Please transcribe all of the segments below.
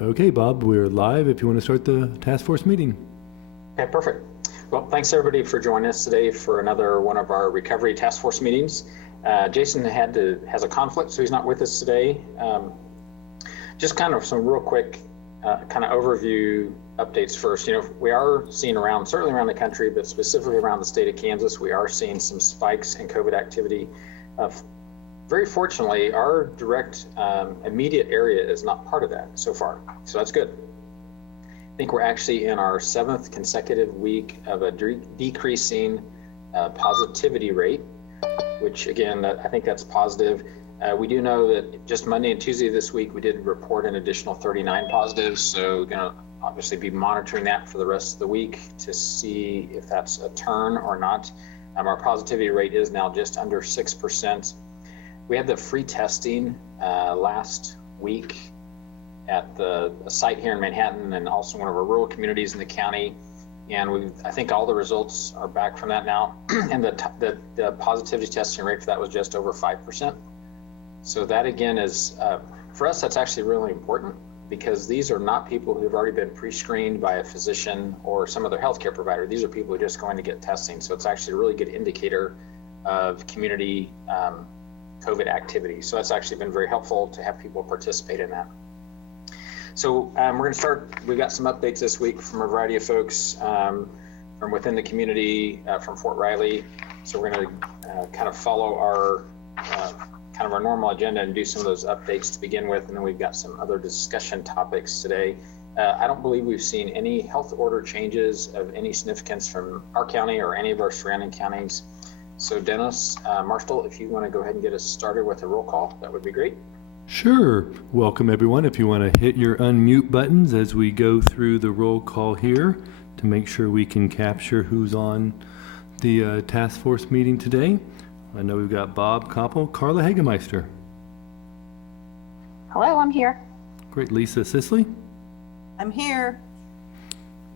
Okay, Bob, we're live if you want to start the task force meeting. Okay, perfect. Well, thanks everybody for joining us today for another one of our recovery task force meetings. Jason has a conflict, so he's not with us today. Just kind of some real quick kind of overview updates first. You know, we are seeing certainly around the country, but specifically around the state of Kansas, we are seeing some spikes in COVID activity. Very fortunately, our direct immediate area is not part of that so far, so that's good. I think we're actually in our 7th consecutive week of a decreasing positivity rate, which again, I think that's positive. We do know that just Monday and Tuesday this week, we did report an additional 39 positives. So we're gonna obviously be monitoring that for the rest of the week to see if that's a turn or not. Our positivity rate is now just under 6%. We had the free testing last week at a site here in Manhattan and also one of our rural communities in the county. And I think all the results are back from that now. And the positivity testing rate for that was just over 5%. So that again is, for us, that's actually really important because these are not people who've already been pre-screened by a physician or some other healthcare provider. These are people who are just going to get testing. So it's actually a really good indicator of community COVID activity. So that's actually been very helpful to have people participate in that. So we're going to start, we've got some updates this week from a variety of folks from within the community, from Fort Riley. So we're going to kind of follow our our normal agenda and do some of those updates to begin with. And then we've got some other discussion topics today. I don't believe we've seen any health order changes of any significance from our county or any of our surrounding counties. So Dennis, Marshall, if you want to go ahead and get us started with a roll call, that would be great. Sure. Welcome everyone. If you want to hit your unmute buttons as we go through the roll call here to make sure we can capture who's on the task force meeting today. I know we've got Bob Koppel, Carla Hagemeister. Hello, I'm here. Great. Lisa Sisley. I'm here.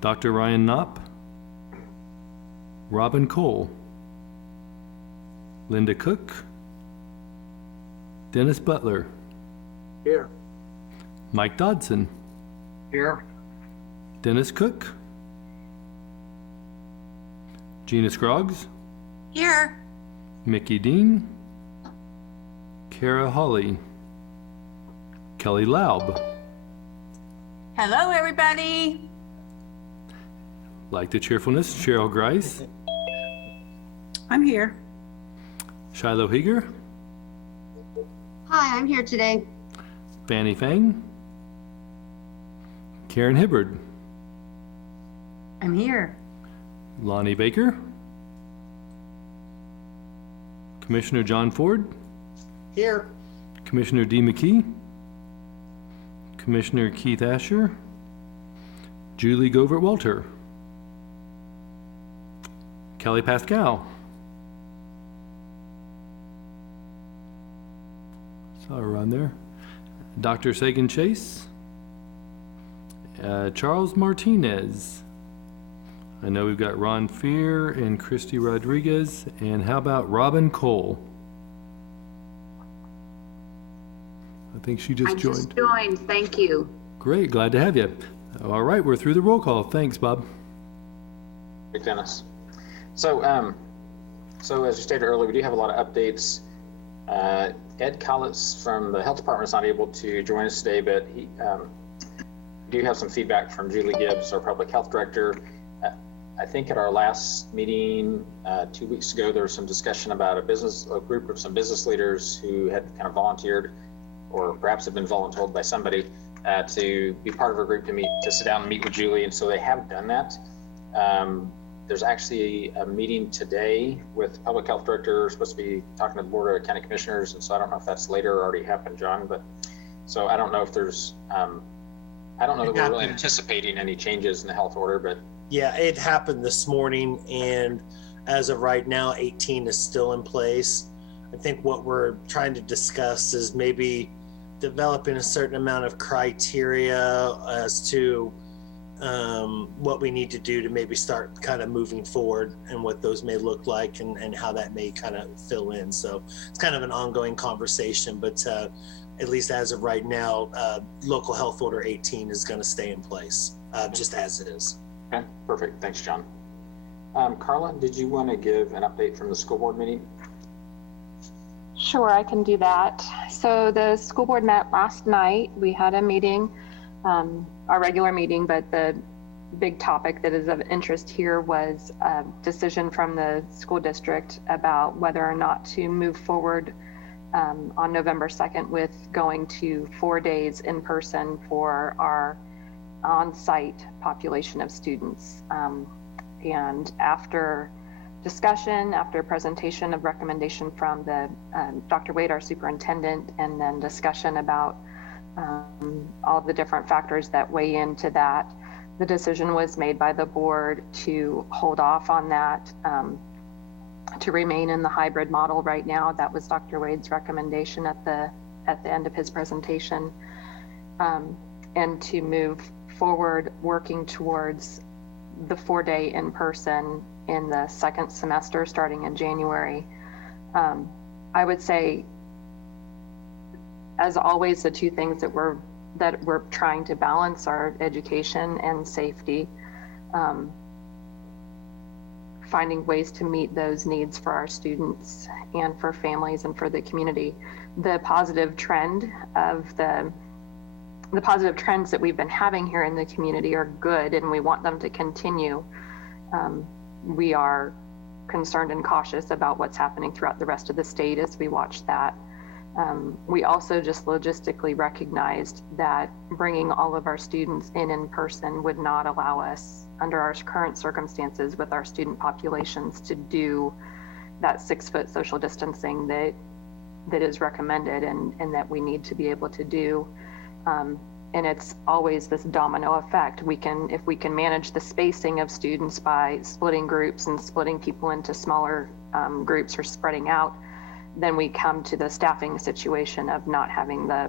Dr. Ryan Knopp. Robin Cole. Linda Cook. Dennis Butler. Here. Mike Dodson. Here. Dennis Cook. Gina Scroggs. Here. Mickey Dean. Kara Hawley. Kelly Laub. Hello, everybody. Like the cheerfulness, Cheryl Grice. I'm here. Shiloh Heeger. Hi, I'm here today. Fanny Fang. Karen Hibbard. I'm here. Lonnie Baker. Commissioner John Ford. Here. Commissioner Dee McKee. Commissioner Keith Asher. Julie Govert-Walter. Kelly Pascal. Saw her on there. Dr. Sagan Chase. Charles Martinez. I know we've got Ron Fear and Christy Rodriguez. And how about Robin Cole? I think she just joined. I just joined, thank you. Great, glad to have you. All right, we're through the roll call. Thanks, Bob. Thanks, Dennis. So, so as you stated earlier, we do have a lot of updates. Ed Collins from the health department is not able to join us today, but he do have some feedback from Julie Gibbs, our public health director. I think at our last meeting 2 weeks ago, there was some discussion about a group of some business leaders who had kind of volunteered, or perhaps have been voluntold by somebody to be part of a group to sit down and meet with Julie, and so they have done that. There's actually a meeting today with the public health director. We're supposed to be talking to the Board of County Commissioners, and so I don't know if that's later or already happened, John, but so I don't know if there's, I don't know that we're really anticipating any changes in the health order, but. Yeah, it happened this morning, and as of right now, 18 is still in place. I think what we're trying to discuss is maybe developing a certain amount of criteria as to what we need to do to maybe start kind of moving forward and what those may look like and how that may kind of fill in. So it's kind of an ongoing conversation, but at least as of right now, local health order 18 is going to stay in place, just as it is. Okay, perfect. Thanks, John. Carla, did you want to give an update from the school board meeting? Sure, I can do that. So the school board met last night. We had a meeting, our regular meeting, but the big topic that is of interest here was a decision from the school district about whether or not to move forward on November 2nd with going to 4 days in person for our on-site population of students. And after discussion, after presentation of recommendation from the Dr. Wade, our superintendent, and then discussion about all the different factors that weigh into that, the decision was made by the board to hold off on that, to remain in the hybrid model right now. That was Dr. Wade's recommendation at the end of his presentation, and to move forward working towards the 4-day in-person in the second semester starting in January. I would say, as always, the two things that we're trying to balance are education and safety, finding ways to meet those needs for our students and for families and for the community. The positive trend of the positive trends that we've been having here in the community are good, and we want them to continue. We are concerned and cautious about what's happening throughout the rest of the state as we watch that. We also just logistically recognized that bringing all of our students in person would not allow us, under our current circumstances with our student populations, to do that 6-foot social distancing that is recommended and that we need to be able to do. And it's always this domino effect. If we can manage the spacing of students by splitting groups and splitting people into smaller groups or spreading out, then we come to the staffing situation of not having the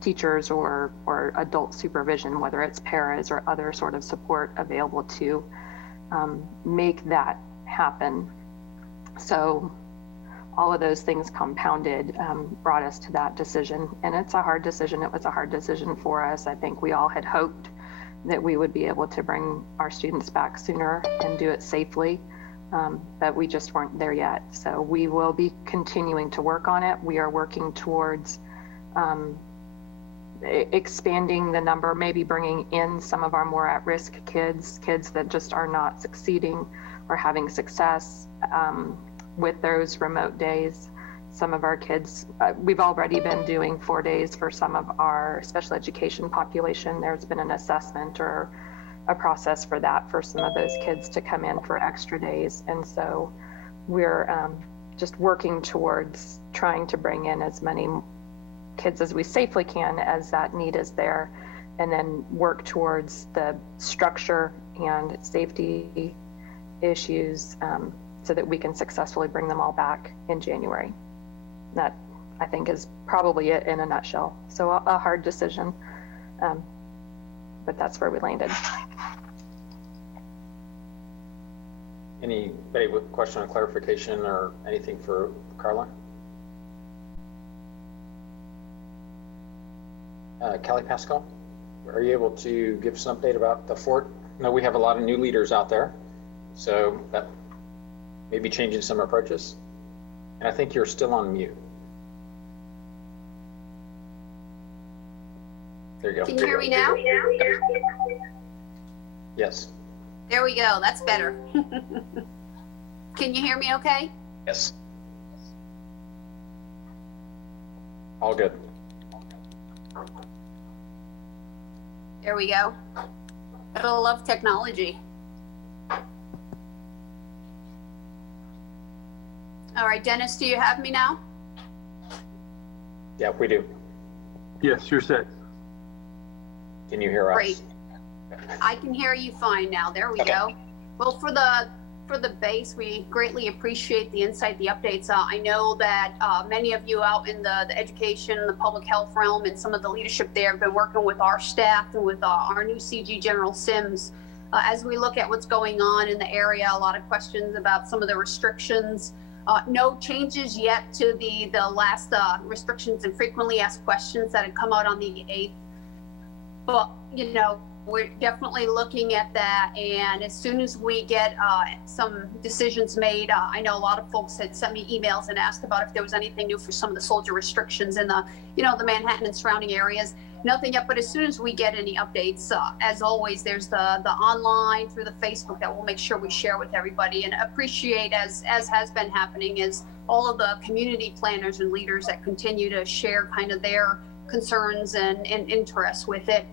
teachers or adult supervision, whether it's paras or other sort of support available to make that happen. So all of those things compounded brought us to that decision. And it's a hard decision. It was a hard decision for us. I think we all had hoped that we would be able to bring our students back sooner and do it safely, but we just weren't there yet. So we will be continuing to work on it. We are working towards expanding the number, maybe bringing in some of our more at-risk kids that just are not succeeding or having success with those remote days. Some of our kids, we've already been doing 4 days for some of our special education population. There's been an assessment or a process for that for some of those kids to come in for extra days. And so we're just working towards trying to bring in as many kids as we safely can as that need is there, and then work towards the structure and safety issues so that we can successfully bring them all back in January. That, I think, is probably it in a nutshell. So a hard decision, but that's where we landed. Anybody with a question or clarification or anything for Carla? Kelly Pascal, are you able to give us an update about the fort? I know we have a lot of new leaders out there, so that may be changing some approaches. And I think you're still on mute. There you go. Can you hear me now? Yes. There we go. That's better. Can you hear me okay? Yes. All good. There we go. I love technology. All right, Dennis, do you have me now? Yeah, we do. Yes, you're set. Can you hear us? Great. I can hear you fine now. There we Okay. go. Well, for the base, we greatly appreciate the insight, the updates. I know that many of you out in the education and the public health realm and some of the leadership there have been working with our staff and with our new CG General Sims. As we look at what's going on in the area, a lot of questions about some of the restrictions No changes yet to the last restrictions and frequently asked questions that had come out on the 8th. But, you know, we're definitely looking at that. And as soon as we get some decisions made, I know a lot of folks had sent me emails and asked about if there was anything new for some of the soldier restrictions in the, you know, the Manhattan and surrounding areas. Nothing yet, but as soon as we get any updates, as always, there's the online through the Facebook that we'll make sure we share with everybody, and appreciate, as has been happening, is all of the community planners and leaders that continue to share kind of their concerns and interests with it.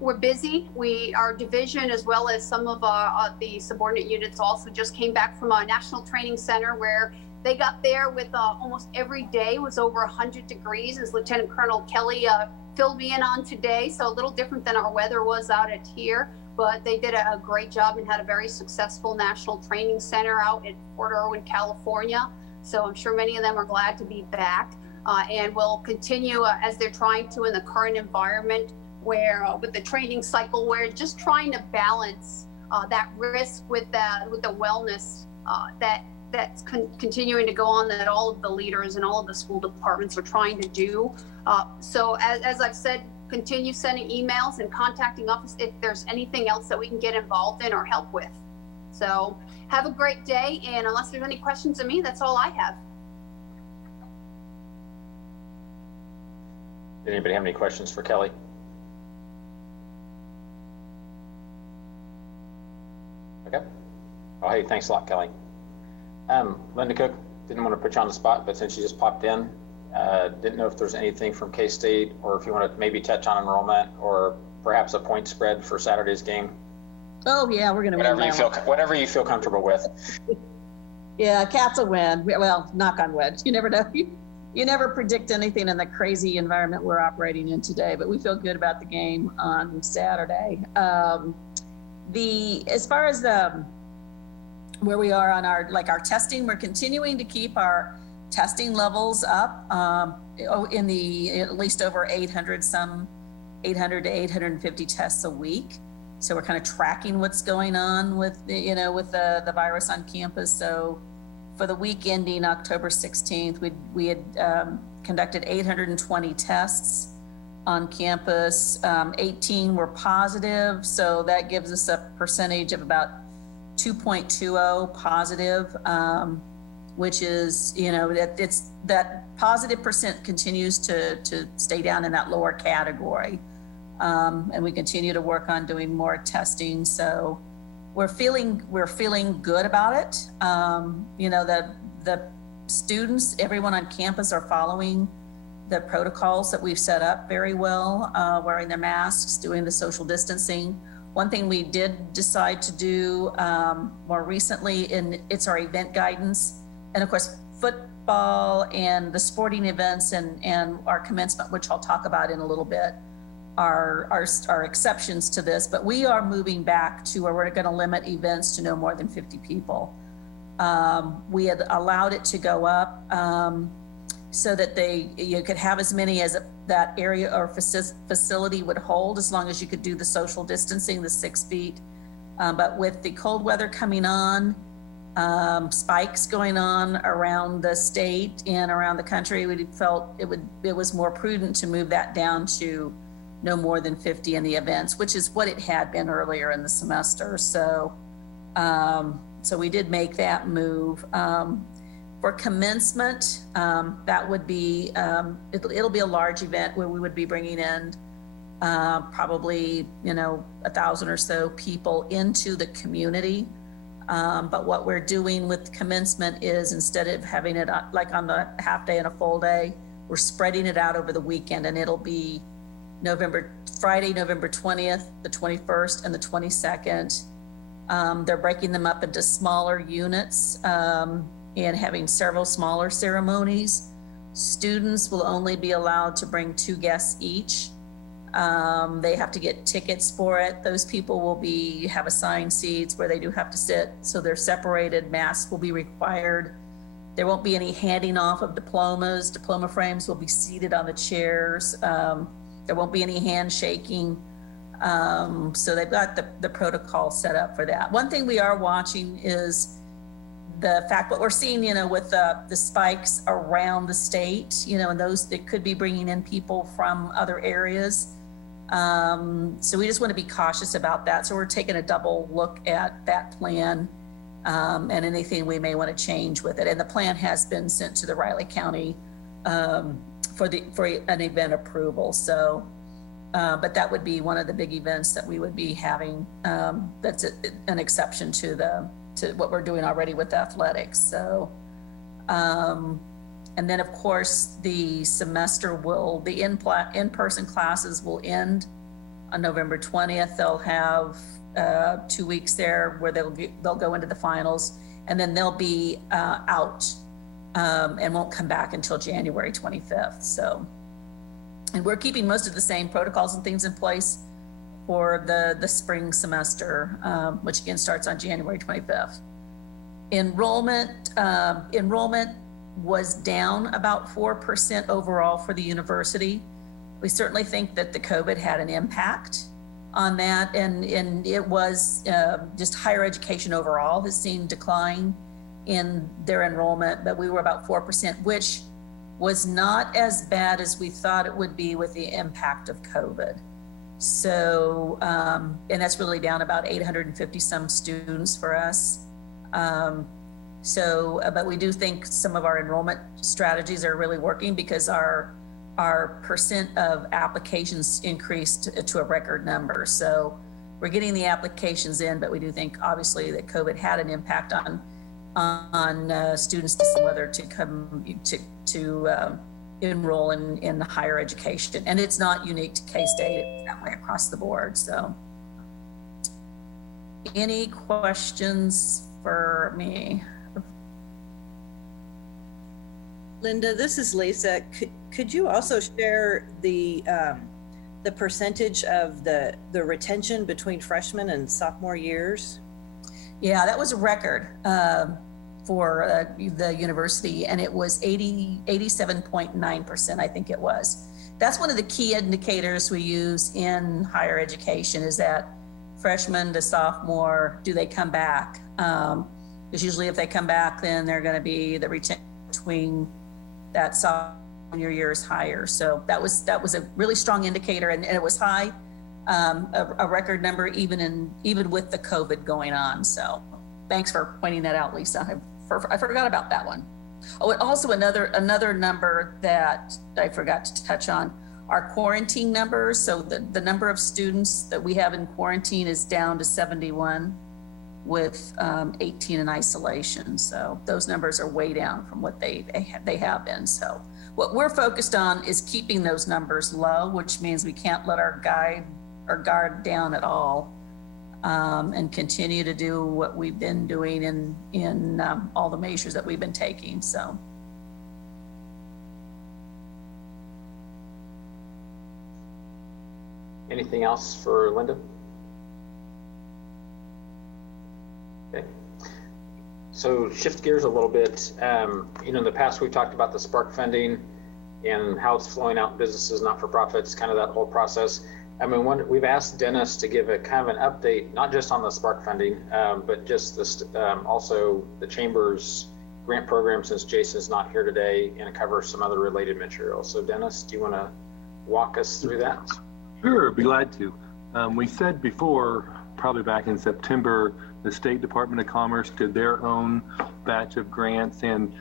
We're busy. Our division, as well as some of the subordinate units, also just came back from a national training center where they got there with almost every day was over 100 degrees, as Lieutenant Colonel Kelly filled me in on today. So a little different than our weather was out at here, but they did a great job and had a very successful national training center out in Fort Irwin, California. So I'm sure many of them are glad to be back, and will continue as they're trying to in the current environment, where with the training cycle, we're just trying to balance that risk with the wellness that's continuing to go on, that all of the leaders and all of the school departments are trying to do. So as I've said, continue sending emails and contacting us if there's anything else that we can get involved in or help with. So have a great day, and unless there's any questions of me, that's all I have. Did anybody have any questions for Kelly? Okay. Oh, hey, thanks a lot, Kelly. Linda Cook, didn't want to put you on the spot, but since you just popped in, didn't know if there's anything from K-State, or if you want to maybe touch on enrollment, or perhaps a point spread for Saturday's game. Oh yeah, we're gonna Whatever you feel comfortable with. Yeah, Cats will win. Well, knock on wood. You never know. You never predict anything in the crazy environment we're operating in today, but we feel good about the game on Saturday. As far as where we are on our testing, we're continuing to keep our testing levels up in the at least over 800 to 850 tests a week. So we're kind of tracking what's going on with the virus on campus. So for the week ending October 16th, we had conducted 820 tests on campus. 18 were positive, so that gives us a percentage of about 2.20 positive, which is, that positive percent continues to stay down in that lower category. And we continue to work on doing more testing. So we're feeling good about it. The students, everyone on campus, are following the protocols that we've set up very well, wearing their masks, doing the social distancing. One thing we did decide to do more recently, it's our event guidance. And of course, football and the sporting events and our commencement, which I'll talk about in a little bit, are exceptions to this. But we are moving back to where we're going to limit events to no more than 50 people. We had allowed it to go up so that you could have as many as that area or facility would hold, as long as you could do the social distancing, the 6 feet. But with the cold weather coming on, spikes going on around the state and around the country, we felt it was more prudent to move that down to no more than 50 in the events, which is what it had been earlier in the semester. So we did make that move. For commencement, that would be, it'll be a large event where we would be bringing in probably, 1,000 or so people into the community. But what we're doing with commencement is, instead of having it like on the half day and a full day, we're spreading it out over the weekend, and it'll be Friday, November 20th, the 21st, and the 22nd. They're breaking them up into smaller units and having several smaller ceremonies. Students will only be allowed to bring 2 guests each. They have to get tickets for it. Those people will have assigned seats where they do have to sit. So they're separated. Masks will be required. There won't be any handing off of diplomas. Diploma frames will be seated on the chairs. There won't be any handshaking. So they've got the protocol set up for that. One thing we are watching is the fact what we're seeing, with the spikes around the state, and those that could be bringing in people from other areas. So we just want to be cautious about that. So we're taking a double look at that plan and anything we may want to change with it. And the plan has been sent to the Riley County for an event approval. So, but that would be one of the big events that we would be having. That's an exception to what we're doing already with athletics. So, and then of course the in-person classes will end on November 20th. They'll have 2 weeks there where they'll go into the finals, and then they'll be out and won't come back until January 25th. So, and we're keeping most of the same protocols and things in place for the spring semester, which again starts on January 25th. Enrollment was down about 4% overall for the university. We certainly think that the COVID had an impact on that, and it was just higher education overall has seen decline in their enrollment, but we were about 4%, which was not as bad as we thought it would be with the impact of COVID. So, and that's really down about 850 some students for us. But we do think some of our enrollment strategies are really working because our percent of applications increased to a record number. So we're getting the applications in, but we do think obviously that COVID had an impact on students to see whether to come to enroll in the higher education. And it's not unique to K-State, it's that way across the board. So any questions for me? Linda, this is Lisa. Could you also share the percentage of the retention between freshman and sophomore years? Yeah, that was a record for the university, and it was 87.9%, I think it was. That's one of the key indicators we use in higher education, is that freshman to sophomore, do they come back? Because usually if they come back, then they're going to be the retention between that sophomore year is higher. So that was a really strong indicator, and it was high, a record number even with the COVID going on. So thanks for pointing that out, Lisa. I forgot about that one. Oh, and also another number that I forgot to touch on, our quarantine numbers. So the number of students that we have in quarantine is down to 71, with 18 in isolation. So those numbers are way down from what they have been. So what we're focused on is keeping those numbers low, which means we can't let our guard down at all, and continue to do what we've been doing in all the measures that we've been taking. So. Anything else for Linda? Okay. So shift gears a little bit. In the past we've talked about the Spark funding and how it's flowing out businesses, not-for-profits, kind of that whole process. I mean, we've asked Dennis to give a kind of an update, not just on the Spark funding, but just also the Chamber's grant program, since Jason's not here today, and cover some other related material. So Dennis, do you want to walk us through that? Sure, be glad to. We said before, probably back in September, the State Department of Commerce did their own batch of grants, and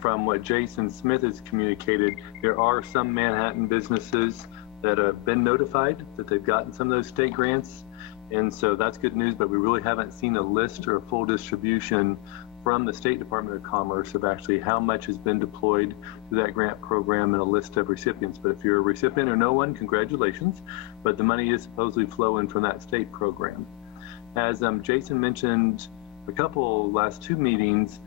from what Jason Smith has communicated, there are some Manhattan businesses that have been notified that they've gotten some of those state grants, and so that's good news, but we really haven't seen a list or a full distribution from the State Department of Commerce of actually how much has been deployed to that grant program and a list of recipients. But if you're a recipient or no one, congratulations, but the money is supposedly flowing from that state program. As Jason mentioned a couple last two meetings,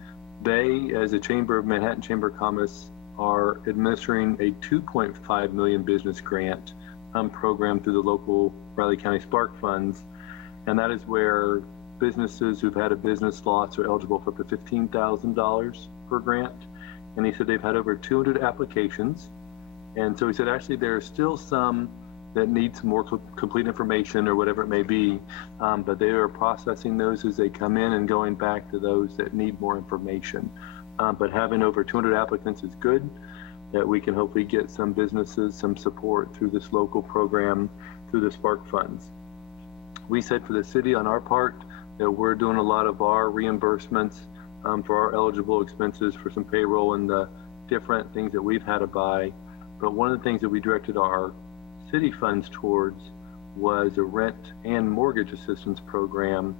they, as a chamber of Manhattan Chamber of Commerce, are administering a $2.5 million business grant program through the local Riley County Spark funds. And that is where businesses who've had a business loss are eligible for up to $15,000 per grant. And he said they've had over 200 applications. And so he said, actually, there are still some that need some more complete information or whatever it may be, but they are processing those as they come in and going back to those that need more information. But having over 200 applicants is good, that we can hopefully get some businesses some support through this local program, through the Spark funds. We said for the city on our part that we're doing a lot of our reimbursements for our eligible expenses for some payroll and the different things that we've had to buy. But one of the things that we directed our city funds towards was a rent and mortgage assistance program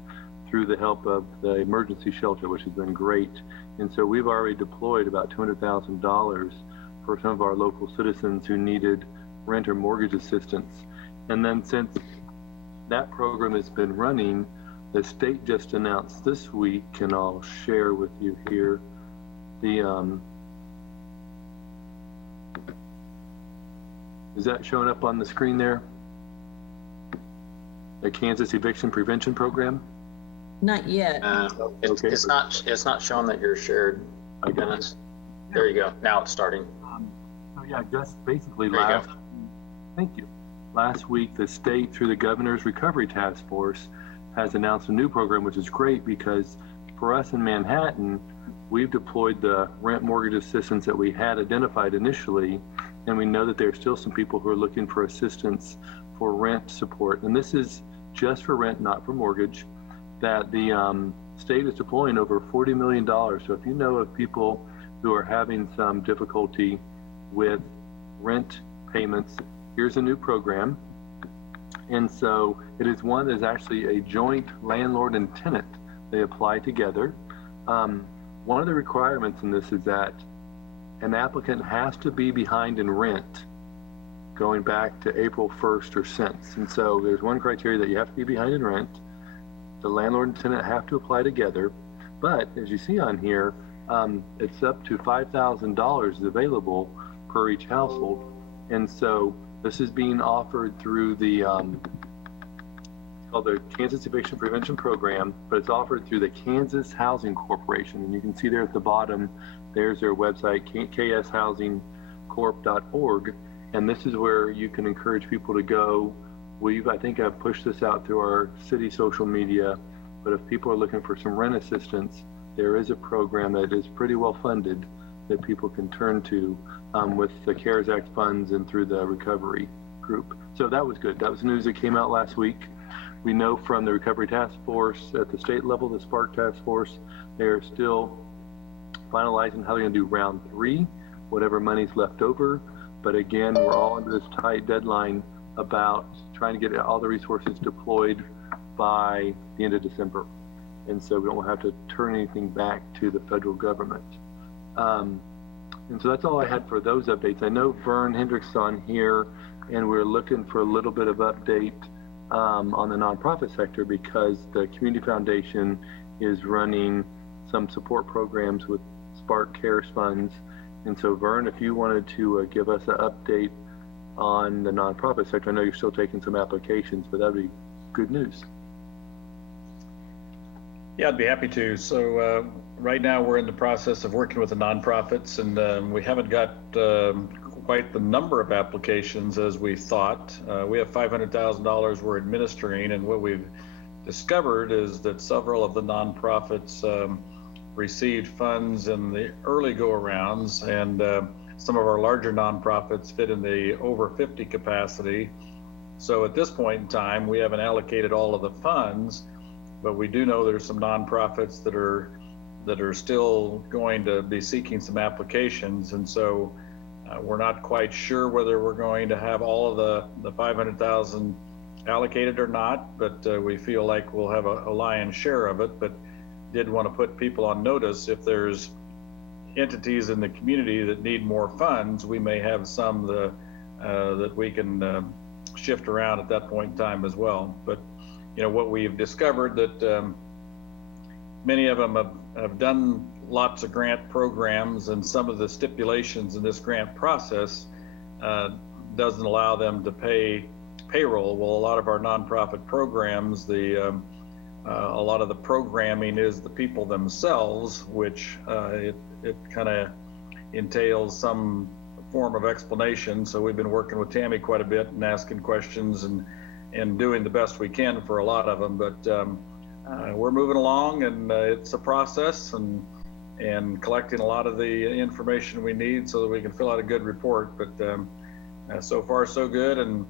through the help of the emergency shelter, which has been great. And so we've already deployed about $200,000 for some of our local citizens who needed rent or mortgage assistance. And then since that program has been running, the state just announced this week, and I'll share with you here, the is that showing up on the screen there? The Kansas Eviction Prevention Program? Not yet. Okay. It's not showing that you're shared. I got Dennis. There you go. Now it's starting. So yeah, just basically There you go. thank you. Last week, the state, through the Governor's Recovery Task Force, has announced a new program, which is great because for us in Manhattan, we've deployed the rent mortgage assistance that we had identified initially, and we know that there are still some people who are looking for assistance for rent support. And this is just for rent, not for mortgage, that the state is deploying over $40 million. So if you know of people who are having some difficulty with rent payments, here's a new program. And so it is one that is actually a joint landlord and tenant. They apply together. One of the requirements in this is that an applicant has to be behind in rent going back to April 1st or since. And so there's one criteria that you have to be behind in rent. The landlord and tenant have to apply together. But as you see on here, it's up to $5,000 available per each household. And so this is being offered through the it's called the Kansas Eviction Prevention Program, but it's offered through the Kansas Housing Corporation. And you can see there at the bottom, there's their website, kshousingcorp.org. And this is where you can encourage people to go. I think I've pushed this out through our city social media, but if people are looking for some rent assistance, there is a program that is pretty well funded that people can turn to with the CARES Act funds and through the recovery group. So that was good. That was news that came out last week. We know from the Recovery Task Force at the state level, the Spark Task Force, they are still finalizing how they're going to do round 3, whatever money's left over. But again, we're all under this tight deadline about trying to get all the resources deployed by the end of December. And so we don't have to turn anything back to the federal government. And so that's all I had for those updates. I know Vern Hendrick's on here, and we're looking for a little bit of update on the nonprofit sector because the Community Foundation is running some support programs with Spark Cares funds. And so Vern, if you wanted to give us an update on the nonprofit sector, I know you're still taking some applications, but that'd be good news. Yeah, I'd be happy to. So right now we're in the process of working with the nonprofits, and we haven't got quite the number of applications as we thought. We have $500,000 we're administering, and what we've discovered is that several of the nonprofits received funds in the early go-arounds, and some of our larger nonprofits fit in the over 50 capacity. So at this point in time, we haven't allocated all of the funds, but we do know there's some nonprofits that are still going to be seeking some applications. And so we're not quite sure whether we're going to have all of the 500,000 allocated or not, but we feel like we'll have a lion's share of it. But did want to put people on notice, if there's entities in the community that need more funds, we may have some that we can shift around at that point in time as well. But you know, what we've discovered that many of them have done lots of grant programs, and some of the stipulations in this grant process doesn't allow them to pay payroll. Well, a lot of our nonprofit programs, a lot of the programming is the people themselves, which it kind of entails some form of explanation. So we've been working with Tammy quite a bit and asking questions and doing the best we can for a lot of them. But we're moving along, and it's a process, and collecting a lot of the information we need so that we can fill out a good report. But so far so good, and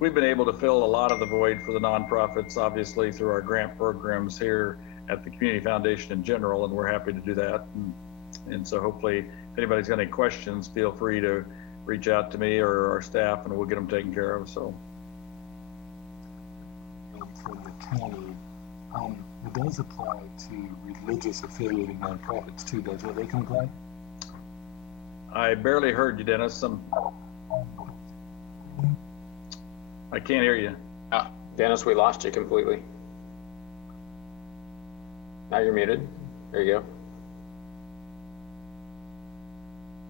we've been able to fill a lot of the void for the nonprofits, obviously through our grant programs here at the Community Foundation in general, and we're happy to do that. And so hopefully, if anybody's got any questions, feel free to reach out to me or our staff, and we'll get them taken care of. So. For the county, it does apply to religious affiliated nonprofits too, doesn't it? They can apply? I barely heard you, Dennis. I can't hear you. Dennis, we lost you completely. Now you're muted. There you go.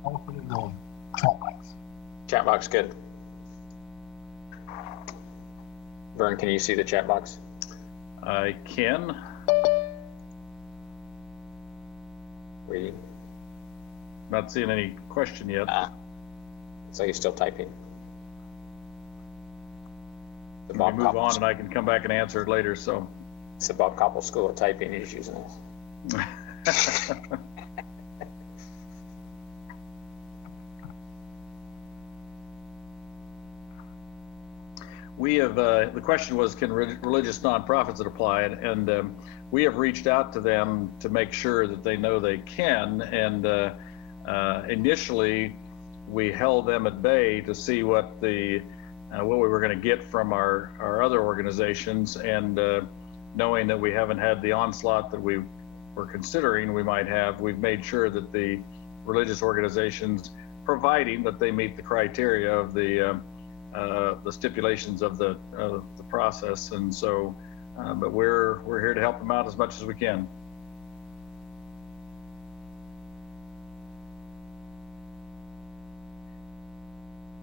I'll put it in the chat box. Chat box, good. Vern, can you see the chat box? I can. Waiting. Not seeing any question yet. So he's still typing. The We Bob move Koppel, on, and I can come back and answer it later. So. it's the Bob Koppel School of Typing he's using this. We have, the question was, can religious nonprofits that apply? And we have reached out to them to make sure that they know they can. And initially, we held them at bay to see what we were going to get from our other organizations. And knowing that we haven't had the onslaught that we were considering we might have, we've made sure that the religious organizations, providing that they meet the criteria of the stipulations of the process, and so, but we're here to help them out as much as we can.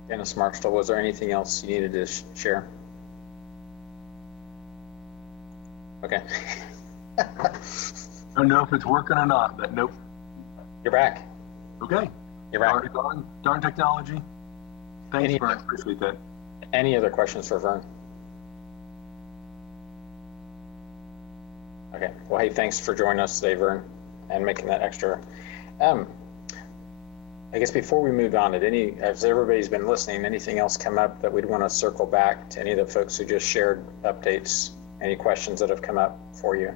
Dennis Marshall, was there anything else you needed to share? Okay. I don't know if it's working or not, but nope. You're back. Okay. You're back. Darn technology. Thanks, Brian. Appreciate that. Any other questions for Vern? Okay. Well, hey, thanks for joining us today, Vern, and making that extra. I guess before we move on, as everybody's been listening, anything else come up that we'd want to circle back to any of the folks who just shared updates? Any questions that have come up for you?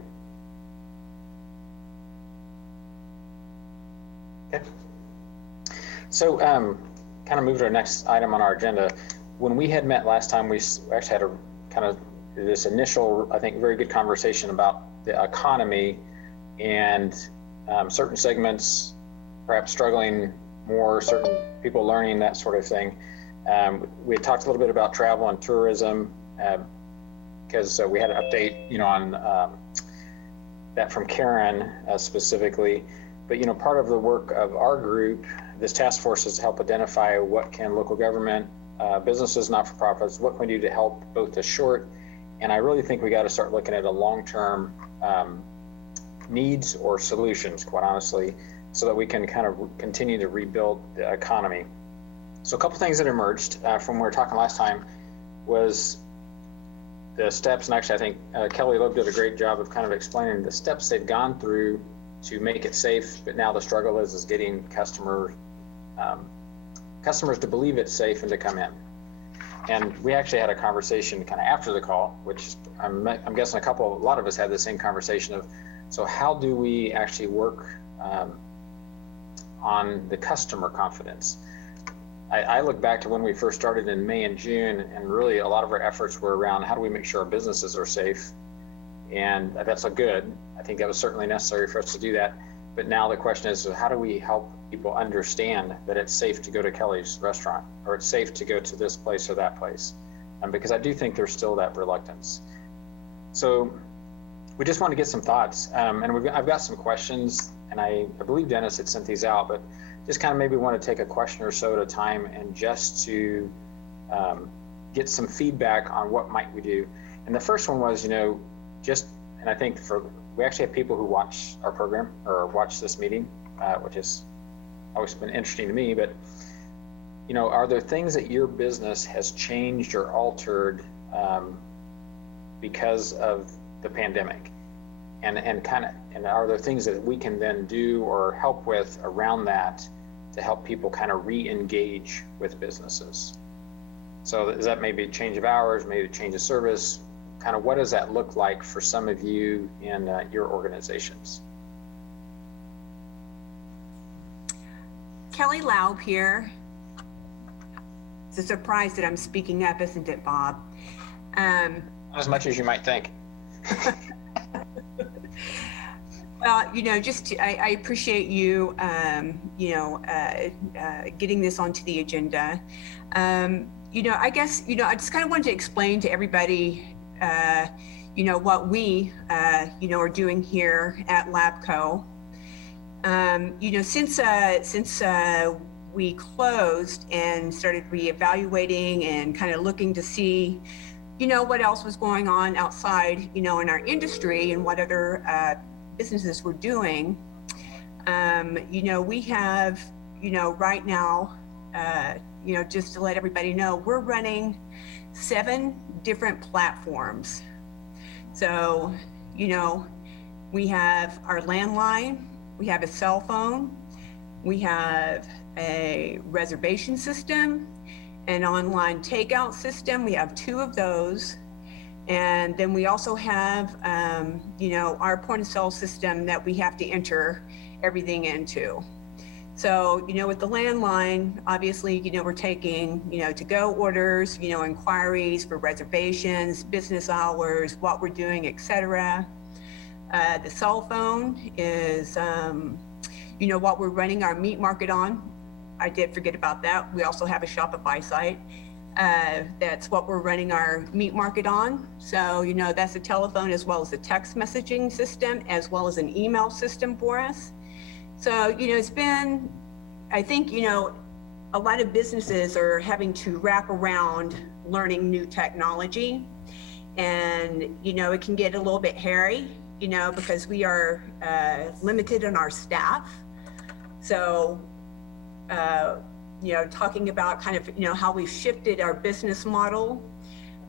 Okay. So, kind of move to our next item on our agenda. When we had met last time, we actually had a kind of this initial, I think, very good conversation about the economy and certain segments perhaps struggling more, certain people learning, that sort of thing. We had talked a little bit about travel and tourism because we had an update, on that from Karen specifically. But, part of the work of our group, this task force, is to help identify what can local government, businesses, not-for-profits, what can we do to help both the short, and I really think we got to start looking at a long-term needs or solutions, quite honestly, so that we can kind of continue to rebuild the economy. So a couple things that emerged from when we were talking last time was the steps, and actually I think Kelly Loeb did a great job of kind of explaining the steps they've gone through to make it safe, but now the struggle is getting customers to believe it's safe and to come in. And we actually had a conversation kind of after the call, which I'm guessing a lot of us had the same conversation of, so how do we actually work on the customer confidence? I look back to when we first started in May and June, and really a lot of our efforts were around how do we make sure our businesses are safe? And that's a good, I think that was certainly necessary for us to do that. But now the question is, how do we help people understand that it's safe to go to Kelly's restaurant, or it's safe to go to this place or that place? Because I do think there's still that reluctance. So we just want to get some thoughts. And I've got some questions, and I believe Dennis had sent these out, but just kind of maybe want to take a question or so at a time and just to get some feedback on what might we do. And the first one was, and I think we actually have people who watch our program or watch this meeting, which has always been interesting to me, but are there things that your business has changed or altered because of the pandemic? And are there things that we can then do or help with around that to help people kind of re-engage with businesses? So is that maybe a change of hours, maybe a change of service? Kind of what does that look like for some of you in your organizations? Kelly Laub here. It's a surprise that I'm speaking up, isn't it, Bob? Not as much as you might think. Well, I appreciate you, getting this onto the agenda. I guess, I just kind of wanted to explain to everybody, what we, are doing here at LabCo. Since we closed and started reevaluating and kind of looking to see, what else was going on outside, in our industry and what other businesses were doing, we have, right now, just to let everybody know, we're running 7 different platforms. So, we have our landline, we have a cell phone, we have a reservation system, an online takeout system. We have 2 of those. And then we also have, our point of sale system that we have to enter everything into. So, with the landline, obviously, we're taking, to-go orders, inquiries for reservations, business hours, what we're doing, et cetera. The cell phone is, what we're running our meat market on. I did forget about that. We also have a Shopify site. That's what we're running our meat market on. So, that's a telephone as well as a text messaging system, as well as an email system for us. So, it's been, I think, a lot of businesses are having to wrap around learning new technology. And, it can get a little bit hairy, because we are limited in our staff. So, talking about kind of, how we've shifted our business model.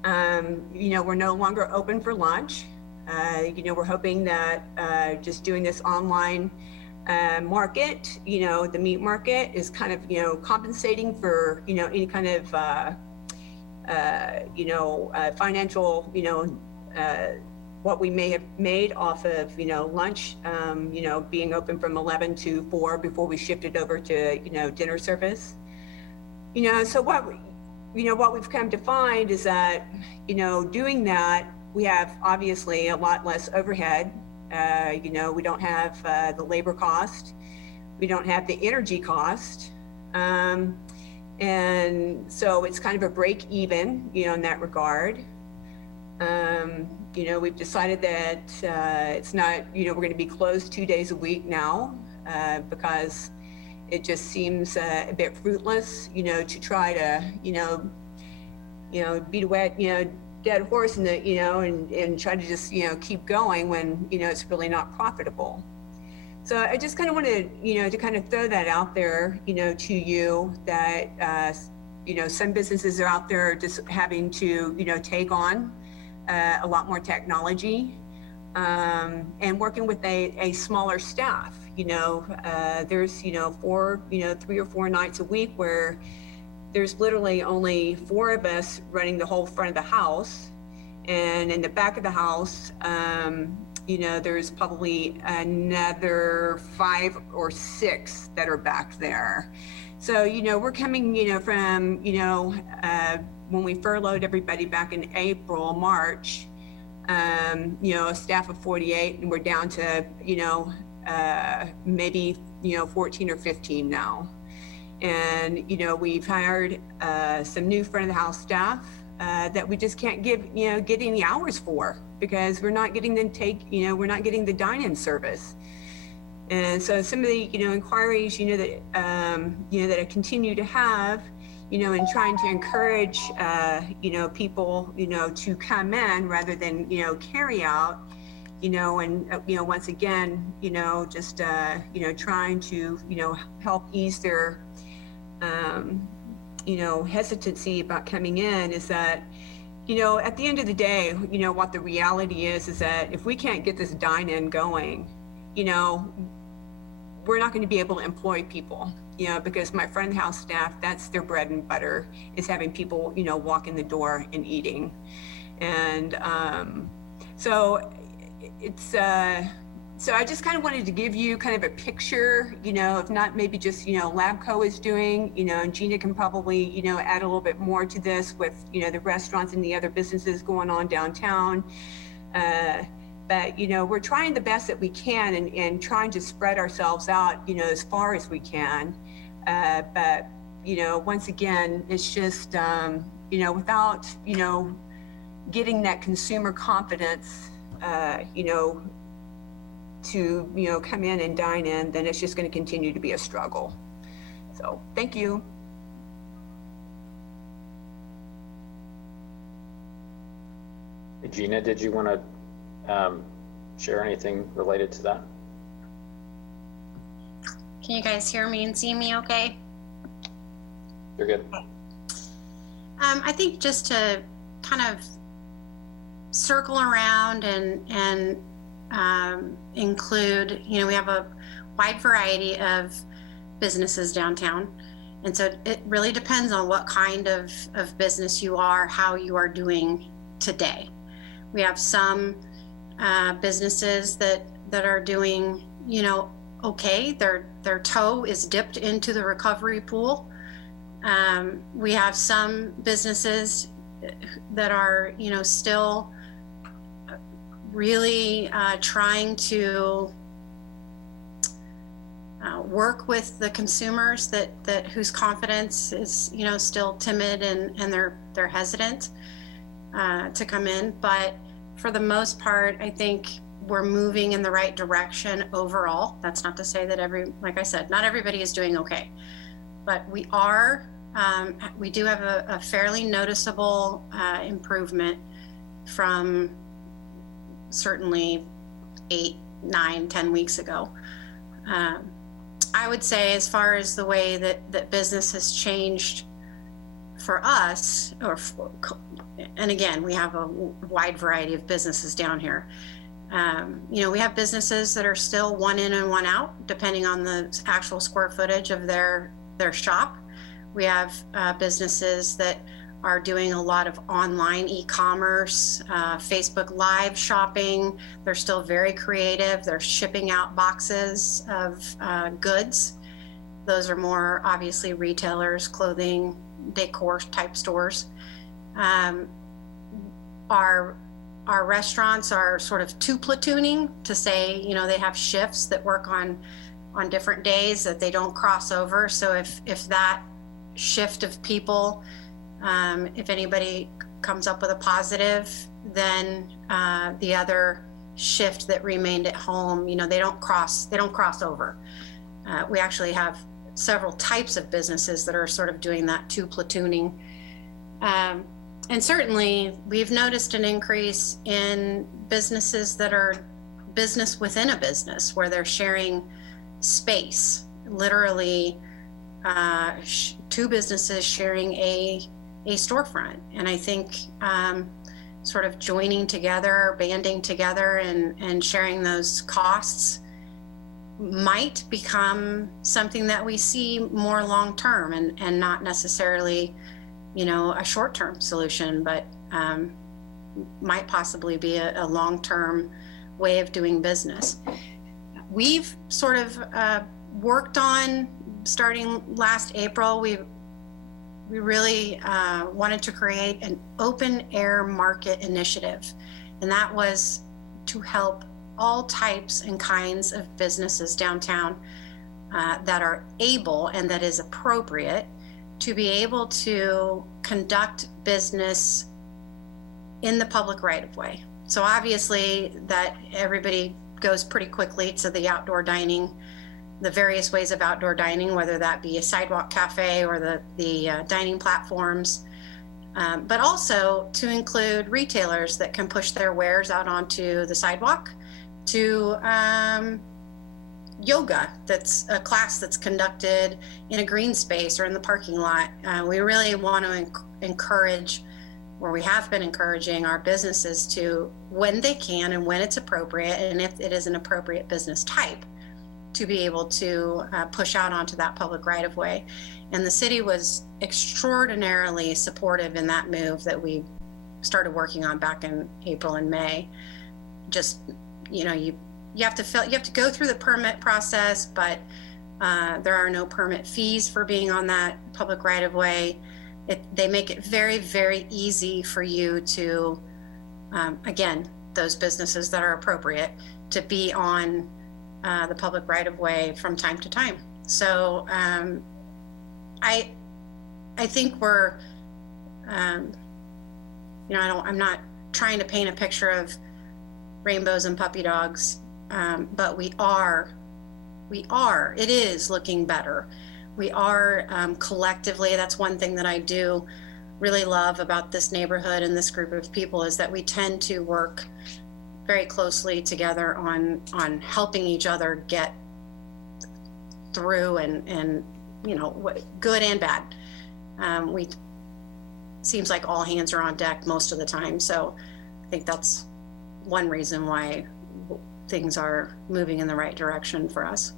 We're no longer open for lunch. We're hoping that just doing this online market, the meat market is kind of, compensating for, any kind of, financial, what we may have made off of, lunch, being open from 11 to 4 before we shifted over to, dinner service. So what we've come to find is that, doing that, we have obviously a lot less overhead. We don't have the labor cost. We don't have the energy cost. And so it's kind of a break even, in that regard. We've decided that it's not, we're going to be closed 2 days a week now because it just seems a bit fruitless, to try to, beat a wet, dead horse in the, and try to just, keep going when, it's really not profitable. So I just kind of wanted, to kind of throw that out there, to you that, some businesses are out there just having to, take on a lot more technology and working with a smaller staff. There's, 3 or 4 nights a week where there's literally only 4 of us running the whole front of the house. And in the back of the house, there's probably another 5 or 6 that are back there. So, we're coming, from, when we furloughed everybody back in April, March, a staff of 48, and we're down to, maybe, 14 or 15 now. And, we've hired some new front of the house staff that we just can't get any hours for because we're not getting them we're not getting the dine-in service. And so some of the, inquiries, that I continue to have, and trying to encourage, people, to come in rather than, carry out, and, once again, just, trying to, help ease their, hesitancy about coming in is that, at the end of the day, what the reality is that if we can't get this dine-in going, we're not going to be able to employ people, because my front of house staff, that's their bread and butter, is having people, walk in the door and eating. And so it's, so I just kind of wanted to give you kind of a picture, if not maybe just, Labco is doing, and Gina can probably, add a little bit more to this with, the restaurants and the other businesses going on downtown. But, we're trying the best that we can and trying to spread ourselves out, as far as we can. But, once again, it's just, without, getting that consumer confidence, to, come in and dine in, then it's just going to continue to be a struggle. So thank you. Hey, Gina, did you want to share anything related to that? Can you guys hear me and see me okay? You're good. I think just to kind of circle around and include, we have a wide variety of businesses downtown. And so it really depends on what kind of business you are, how you are doing today. We have some businesses that are doing, okay. Their toe is dipped into the recovery pool. We have some businesses that are, still really trying to work with the consumers that whose confidence is, still timid and they're hesitant to come in. But for the most part, I think we're moving in the right direction overall. That's not to say that like I said, not everybody is doing okay, but we are. We do have a fairly noticeable improvement from certainly 8, 9, 10 weeks ago. I would say as far as the way that business has changed for us, and again, we have a wide variety of businesses down here. We have businesses that are still one in and one out, depending on the actual square footage of their shop. We have businesses that are doing a lot of online e-commerce, Facebook Live shopping. They're still very creative. They're shipping out boxes of goods. Those are more obviously retailers, clothing, decor type stores. Our restaurants are sort of two platooning to say, they have shifts that work on different days that they don't cross over. So if that shift of people, if anybody comes up with a positive, then the other shift that remained at home, they don't cross over. We actually have several types of businesses that are sort of doing that two platooning. And certainly we've noticed an increase in businesses that are business within a business, where they're sharing space, literally two businesses sharing a storefront. And I think sort of joining together, banding together and sharing those costs might become something that we see more long-term and not necessarily, a short-term solution, but might possibly be a long-term way of doing business. We've sort of worked on, starting last April, we really wanted to create an open air market initiative. And that was to help all types and kinds of businesses downtown that are able and that is appropriate to be able to conduct business in the public right of way. So obviously that everybody goes pretty quickly to the outdoor dining, the various ways of outdoor dining, whether that be a sidewalk cafe or the dining platforms, but also to include retailers that can push their wares out onto the sidewalk to yoga, that's a class that's conducted in a green space or in the parking lot. We really want to encourage, or we have been encouraging our businesses to, when they can and when it's appropriate, and if it is an appropriate business type, to be able to push out onto that public right of way. And the city was extraordinarily supportive in that move that we started working on back in April and May. Just, you have to go through the permit process, but there are no permit fees for being on that public right of way. They make it very, very easy for you to, again, those businesses that are appropriate, to be on the public right of way from time to time. So I think we're, I'm not trying to paint a picture of rainbows and puppy dogs, but it is looking better. We are collectively, that's one thing that I do really love about this neighborhood and this group of people, is that we tend to work very closely together on helping each other get through and good and bad. Seems like all hands are on deck most of the time. So I think that's one reason why things are moving in the right direction for us.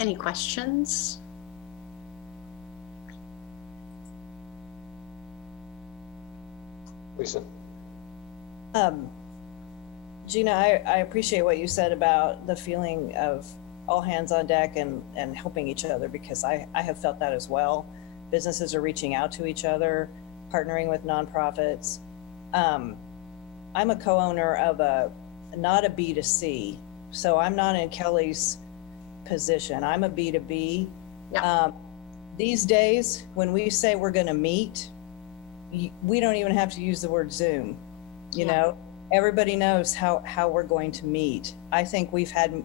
Any questions? Lisa? Gina, I appreciate what you said about the feeling of all hands on deck and helping each other, because I have felt that as well. Businesses are reaching out to each other, partnering with nonprofits. I'm a co-owner of not a B2C, so I'm not in Kelly's position. I'm a B2B. Yeah. These days, when we say we're going to meet, we don't even have to use the word Zoom. You know, everybody knows how we're going to meet. I think we've had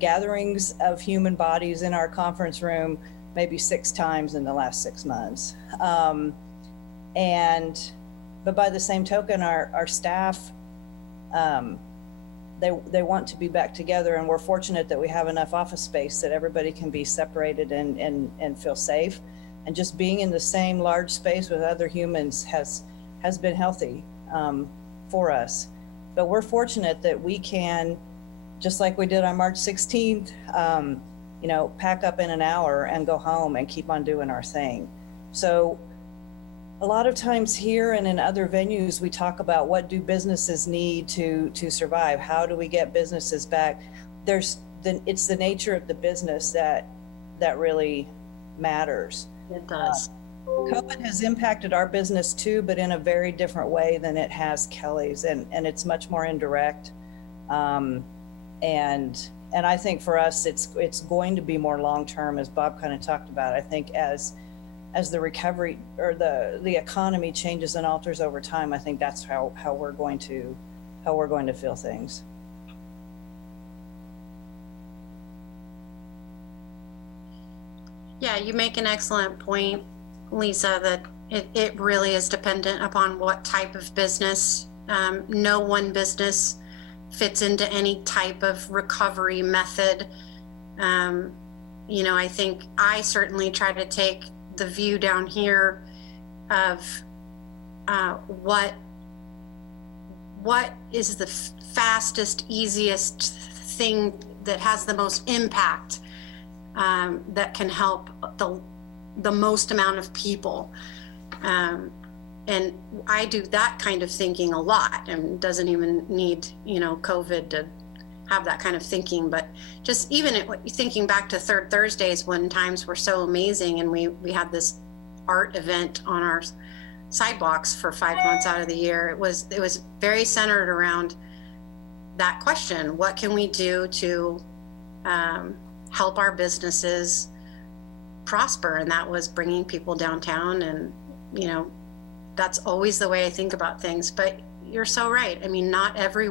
gatherings of human bodies in our conference room maybe 6 times in the last 6 months. But by the same token, our staff, they want to be back together, and we're fortunate that we have enough office space that everybody can be separated and feel safe. And just being in the same large space with other humans has been healthy for us. But we're fortunate that we can, just like we did on March 16th, pack up in an hour and go home and keep on doing our thing. So a lot of times here and in other venues, we talk about what do businesses need to survive? How do we get businesses back? It's the nature of the business that really matters. It does. COVID has impacted our business too, but in a very different way than it has Kelly's, and it's much more indirect. And I think for us, it's going to be more long-term, as Bob kind of talked about. I think as the recovery or the economy changes and alters over time, I think that's how we're going to feel things. Yeah, you make an excellent point, Lisa, that it really is dependent upon what type of business. No one business fits into any type of recovery method. I think I certainly try to take the view down here of what is the fastest, easiest thing that has the most impact, that can help the most amount of people. And I do that kind of thinking a lot, and doesn't even need, COVID to have that kind of thinking, but just even thinking back to Third Thursdays, when times were so amazing, and we had this art event on our sidewalks for 5 months out of the year. It was very centered around that question: what can we do to help our businesses prosper? And that was bringing people downtown, and that's always the way I think about things. But you're so right. I mean, not every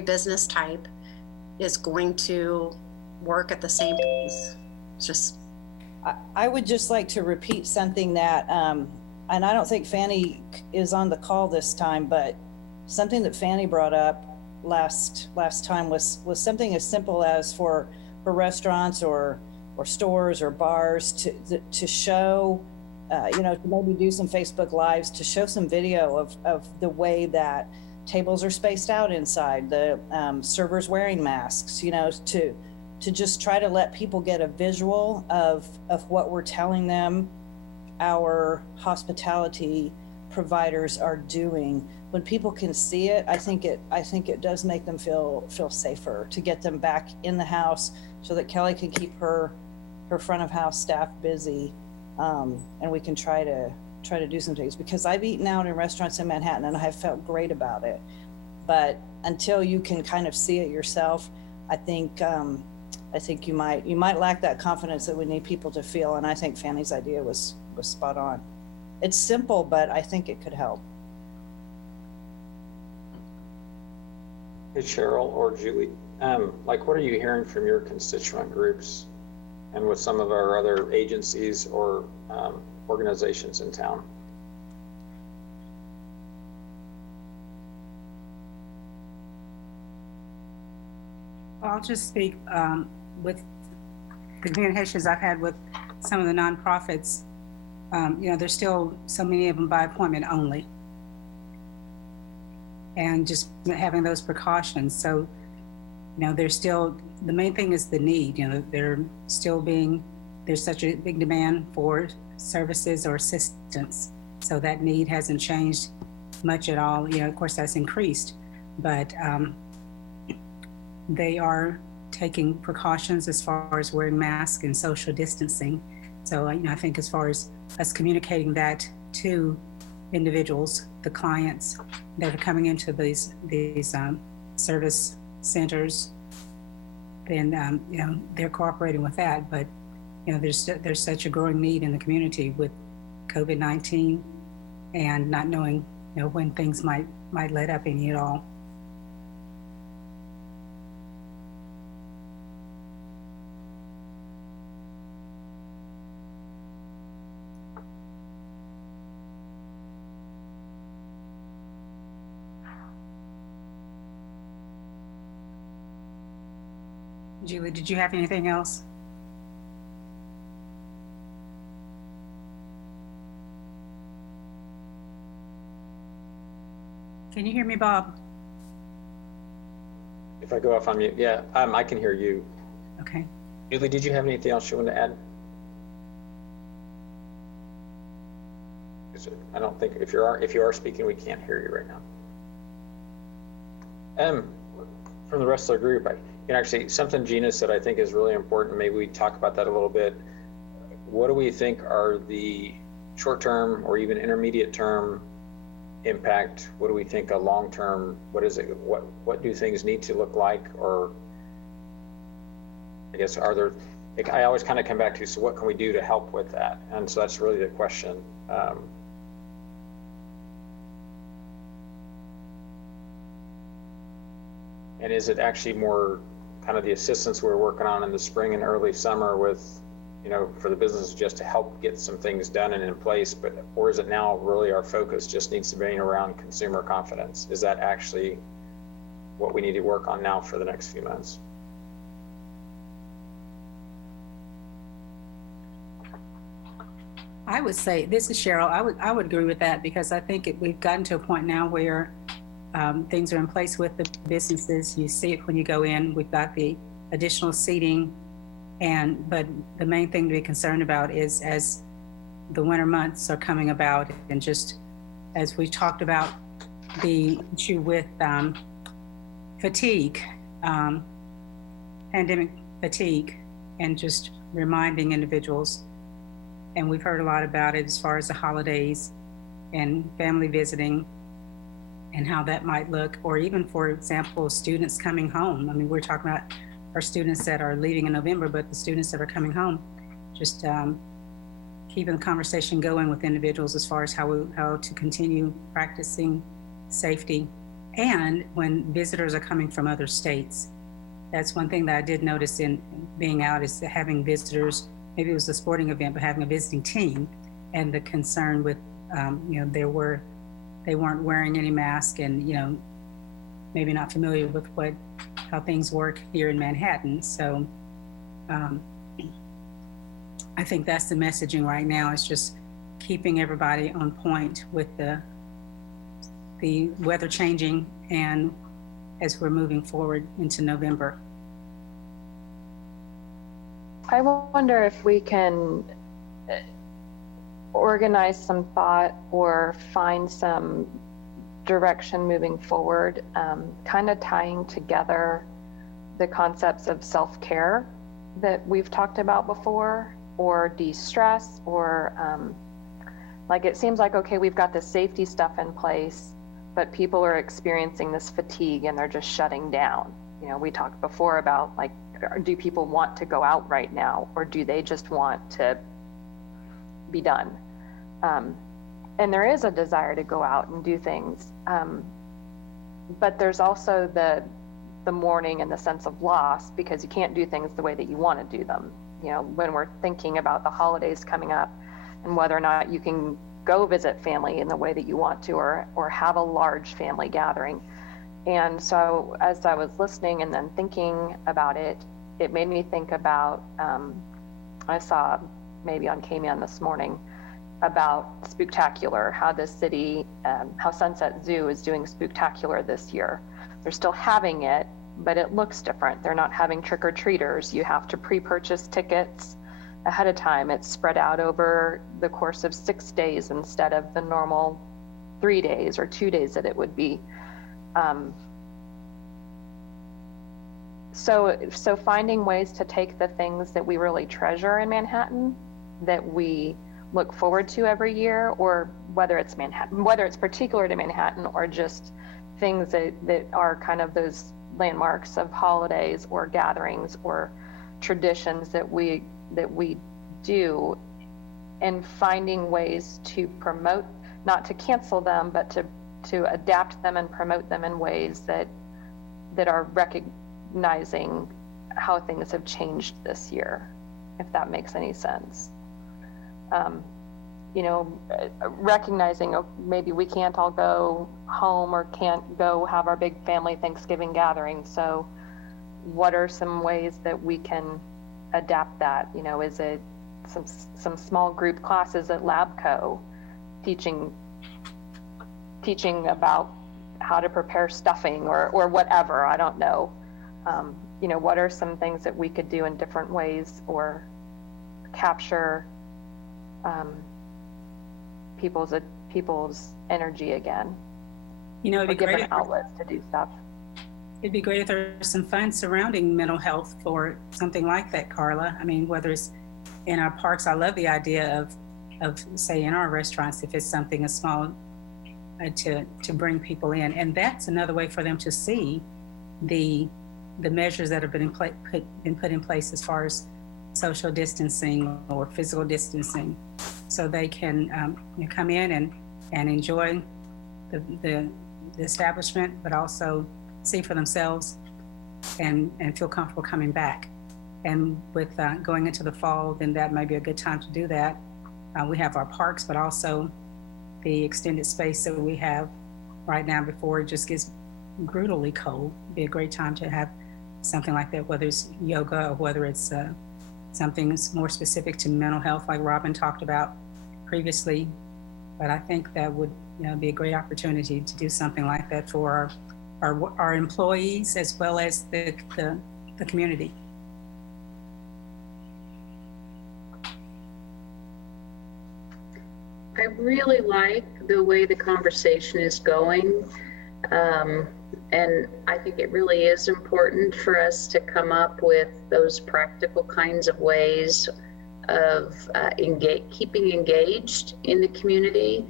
business type is going to work at the same pace. It's just. I would just like to repeat something that, and I don't think Fanny is on the call this time, but something that Fanny brought up last time was something as simple as for restaurants or stores or bars to show, to maybe do some Facebook Lives to show some video of the way that tables are spaced out inside, the servers wearing masks, to just try to let people get a visual of what we're telling them our hospitality providers are doing. When people can see it, I think it does make them feel safer, to get them back in the house so that Kelly can keep her front of house staff busy, and we can try to do some things, because I've eaten out in restaurants in Manhattan and I've felt great about it. But until you can kind of see it yourself, I think you might lack that confidence that we need people to feel. And I think Fanny's idea was spot on. It's simple, but I think it could help. Hey, Cheryl or Julie, what are you hearing from your constituent groups and with some of our other agencies or organizations in town? I'll just speak with the communications I've had with some of the nonprofits. There's still so many of them by appointment only, and just having those precautions. So, there's still, the main thing is the need. There's such a big demand for services or assistance. So that need hasn't changed much at all. Of course that's increased, but they are taking precautions as far as wearing masks and social distancing. So I think as far as us communicating that to individuals, the clients that are coming into these service centers, then they're cooperating with that. But there's such a growing need in the community with COVID-19 and not knowing when things might let up any at all. Julie, did you have anything else? Can you hear me, Bob? If I go off on mute, yeah, I can hear you. Okay. Julie, did you have anything else you want to add? I don't think, if you are speaking, we can't hear you right now. From the rest of the group, actually, something Gina said I think is really important. Maybe we talk about that a little bit. What do we think are the short-term or even intermediate-term impact? What do we think a long-term? What is it? What do things need to look like? Or I guess are there? I always kind of come back to, so what can we do to help with that? And so that's really the question. And is it actually more kind of the assistance we're working on in the spring and early summer with, for the business just to help get some things done and in place, or is it now really our focus just needs to be around consumer confidence? Is that actually what we need to work on now for the next few months? I would say, this is Cheryl, I would agree with that, because I think we've gotten to a point now where things are in place with the businesses. You see it when you go in. We've got the additional seating, but the main thing to be concerned about is as the winter months are coming about, and just as we talked about the issue with fatigue, pandemic fatigue, and just reminding individuals. And we've heard a lot about it as far as the holidays and family visiting and how that might look, or even, for example, students coming home. I mean, we're talking about our students that are leaving in November, but the students that are coming home, just keeping the conversation going with individuals as far as how to continue practicing safety. And when visitors are coming from other states, that's one thing that I did notice in being out, is having visitors. Maybe it was a there they weren't wearing any mask and, maybe not familiar with how things work here in Manhattan. So I think that's the messaging right now, is just keeping everybody on point with the weather changing and as we're moving forward into November. I wonder if we can organize some thought or find some direction moving forward, kind of tying together the concepts of self-care that we've talked about before, or de-stress, or like it seems like, okay, we've got the safety stuff in place, but people are experiencing this fatigue and they're just shutting down. We talked before about, like, do people want to go out right now, or do they just want to be done? And there is a desire to go out and do things, but there's also the mourning and the sense of loss, because you can't do things the way that you want to do them. When we're thinking about the holidays coming up and whether or not you can go visit family in the way that you want to, or have a large family gathering. And so as I was listening and then thinking about it, it made me think about, I saw maybe on K-Man this morning about Spooktacular, how the city, how Sunset Zoo is doing Spooktacular this year. They're still having it, but it looks different. They're not having trick-or-treaters. You have to pre-purchase tickets ahead of time. It's spread out over the course of 6 days instead of the normal 3 days or 2 days that it would be. So finding ways to take the things that we really treasure in Manhattan, that we look forward to every year, or whether it's Manhattan, whether it's particular to Manhattan, or just things that are kind of those landmarks of holidays or gatherings or traditions that we do, and finding ways to promote, not to cancel them, but to adapt them and promote them in ways that are recognizing how things have changed this year, if that makes any sense. Recognizing maybe we can't all go home or can't go have our big family Thanksgiving gathering. So what are some ways that we can adapt that? Is it some small group classes at LabCo, teaching about how to prepare stuffing or whatever, I don't know. What are some things that we could do in different ways, or capture people's energy again? It'd be give great them outlets to do stuff. It'd be great if there's some fun surrounding mental health for something like that, Carla. I mean, whether it's in our parks, I love the idea of say in our restaurants, if it's something as small to bring people in, and that's another way for them to see the measures that have been put in place as far as social distancing or physical distancing, so they can come in and enjoy the establishment, but also see for themselves and feel comfortable coming back. And with going into the fall, then that may be a good time to do that. We have our parks, but also the extended space that we have right now before it just gets brutally cold. It'd be a great time to have something like that, whether it's yoga or whether it's something more specific to mental health, like Robin talked about previously. But I think that would be a great opportunity to do something like that for our employees as well as the community. I really like the way the conversation is going. And I think it really is important for us to come up with those practical kinds of ways of keeping engaged in the community.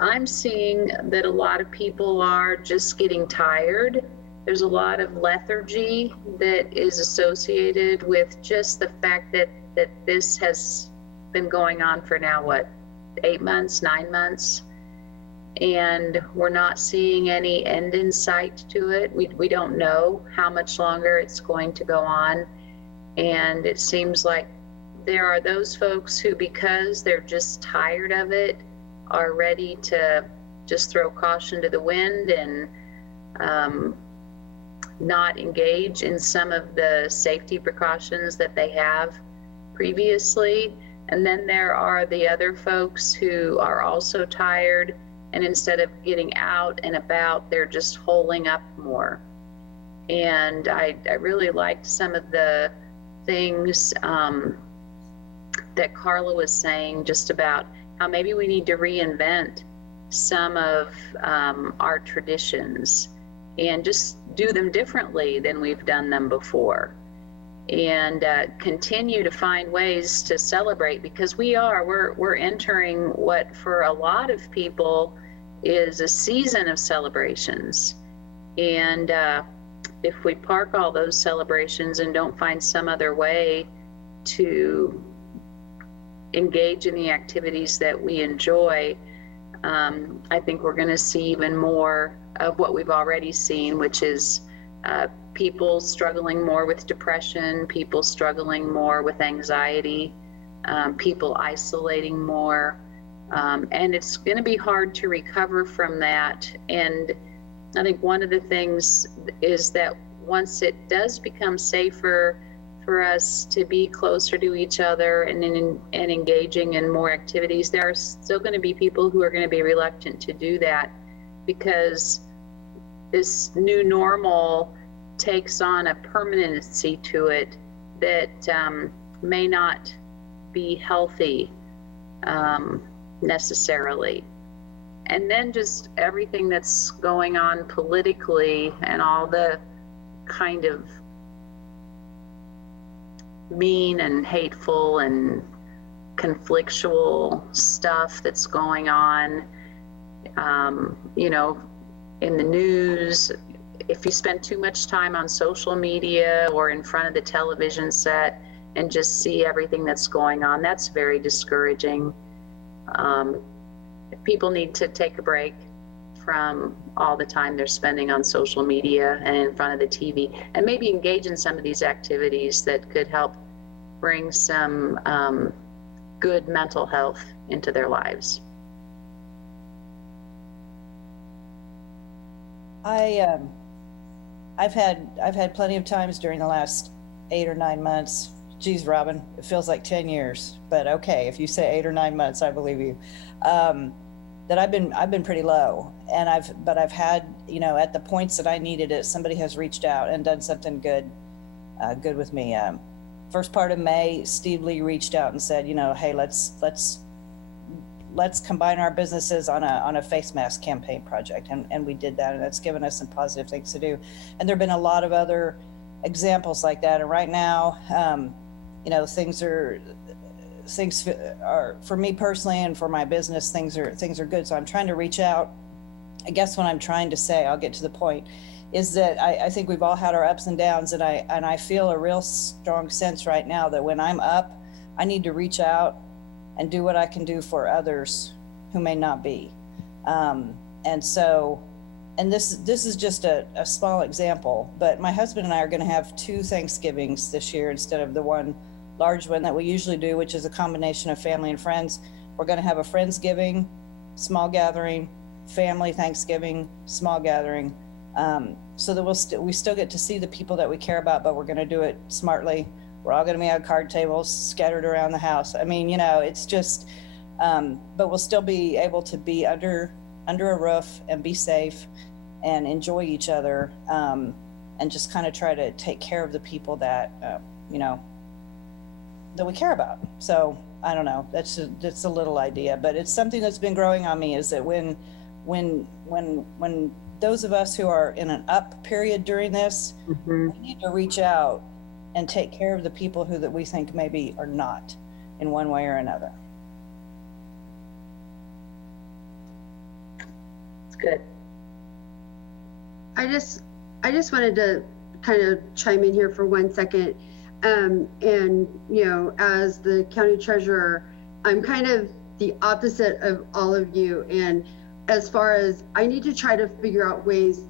I'm seeing that a lot of people are just getting tired. There's a lot of lethargy that is associated with just the fact that this has been going on for now, 8 months, 9 months? And we're not seeing any end in sight to it. We don't know how much longer it's going to go on. And it seems like there are those folks who, because they're just tired of it, are ready to just throw caution to the wind and not engage in some of the safety precautions that they have previously. And then there are the other folks who are also tired, and instead of getting out and about, they're just holing up more. And I really liked some of the things that Carla was saying, just about how maybe we need to reinvent some of our traditions and just do them differently than we've done them before, and continue to find ways to celebrate, because we're entering what for a lot of people is a season of celebrations. And if we park all those celebrations and don't find some other way to engage in the activities that we enjoy, I think we're going to see even more of what we've already seen, which is people struggling more with depression, people struggling more with anxiety, people isolating more. And it's going to be hard to recover from that. And I think one of the things is that once it does become safer for us to be closer to each other and engaging in more activities, there are still going to be people who are going to be reluctant to do that, because this new normal takes on a permanency to it that may not be healthy necessarily. And then just everything that's going on politically and all the kind of mean and hateful and conflictual stuff that's going on, you know, in the news. If you spend too much time on social media or in front of the television set and just see everything that's going on, that's very discouraging. People need to take a break from all the time they're spending on social media and in front of the TV, and maybe engage in some of these activities that could help bring some good mental health into their lives. I've had plenty of times during the last 8 or 9 months. Geez, Robin, it feels like 10 years, but okay, if you say 8 or 9 months, I believe you. That I've been pretty low, and I've had, you know, at the points that I needed it, somebody has reached out and done something good with me. First part of May, Steve Lee reached out and said, you know, hey, let's combine our businesses on a face mask campaign project, and we did that, and that's given us some positive things to do. And there've been a lot of other examples like that. And right now, you know, things are for me personally and for my business, things are good. So I'm trying to reach out. I guess what I'm trying to say, I'll get to the point, is that I think we've all had our ups and downs, and I feel a real strong sense right now that when I'm up, I need to reach out and do what I can do for others who may not be. And so, and this is just a small example, but my husband and I are going to have 2 Thanksgivings this year instead of the one large one that we usually do, which is a combination of family and friends. We're going to have a Friendsgiving, small gathering, family Thanksgiving, small gathering, so that we still get to see the people that we care about, but we're going to do it smartly. We're all going to be at card tables scattered around the house. I mean, you know, it's just, but we'll still be able to be under a roof and be safe and enjoy each other, and just kind of try to take care of the people that, you know, that we care about. So I don't know, that's a little idea, but it's something that's been growing on me, is that when those of us who are in an up period during this, we need to reach out and take care of the people that we think maybe are not in one way or another. It's good. I just wanted to kind of chime in here for 1 second. And, you know, as the county treasurer, I'm kind of the opposite of all of you. And as far as I need to try to figure out ways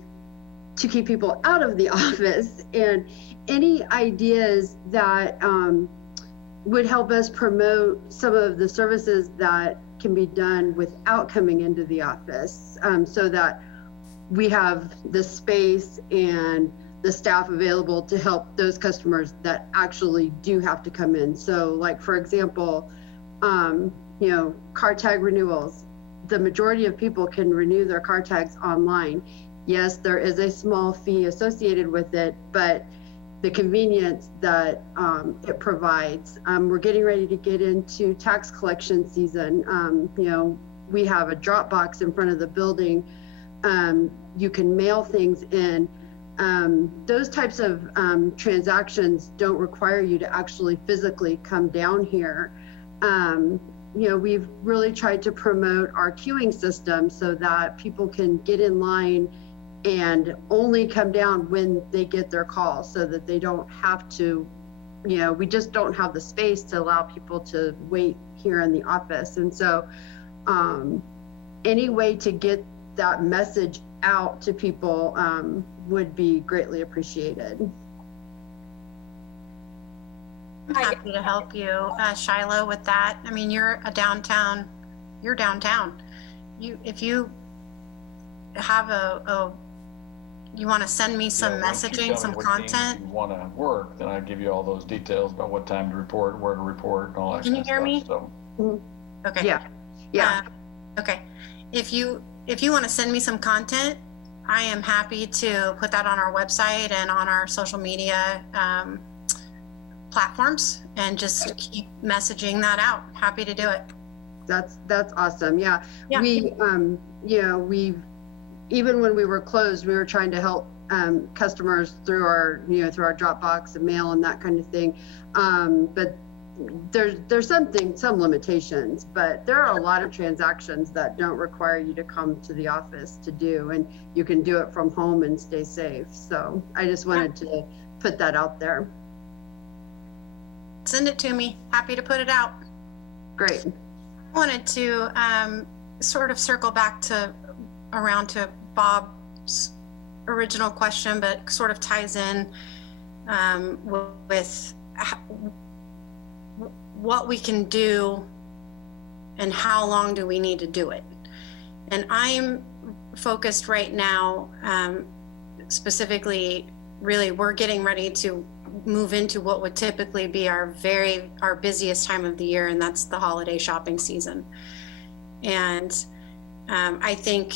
to keep people out of the office, and any ideas that would help us promote some of the services that can be done without coming into the office, so that we have the space and the staff available to help those customers that actually do have to come in. So like, for example, car tag renewals, the majority of people can renew their car tags online. Yes, there is a small fee associated with it, but the convenience that it provides. We're getting ready to get into tax collection season. We have a drop box in front of the building. You can mail things in. Those types of transactions don't require you to actually physically come down here. We've really tried to promote our queuing system so that people can get in line and only come down when they get their call, so that they don't have to, we just don't have the space to allow people to wait here in the office. And so any way to get that message out to people would be greatly appreciated. I'm happy to help you, Shiloh, with that. I mean, you're downtown. If you have you want to send me some messaging, some content. If you want to work, then I give you all those details about what time to report, where to report, and all that. Can you hear me? So. Okay. Yeah. Okay. If you want to send me some content, I am happy to put that on our website and on our social media platforms, and just keep messaging that out. Happy to do it. That's awesome. Yeah. We even when we were closed, we were trying to help customers through our Dropbox and mail and that kind of thing. But there's some limitations, but there are a lot of transactions that don't require you to come to the office to do, and you can do it from home and stay safe. So I just wanted to put that out there. Send it to me. Happy to put it out. Great. I wanted to sort of circle back around to Bob's original question, but sort of ties in with what we can do and how long do we need to do it. And I'm focused right now, specifically, really, we're getting ready to move into what would typically be our busiest time of the year, and that's the holiday shopping season. And I think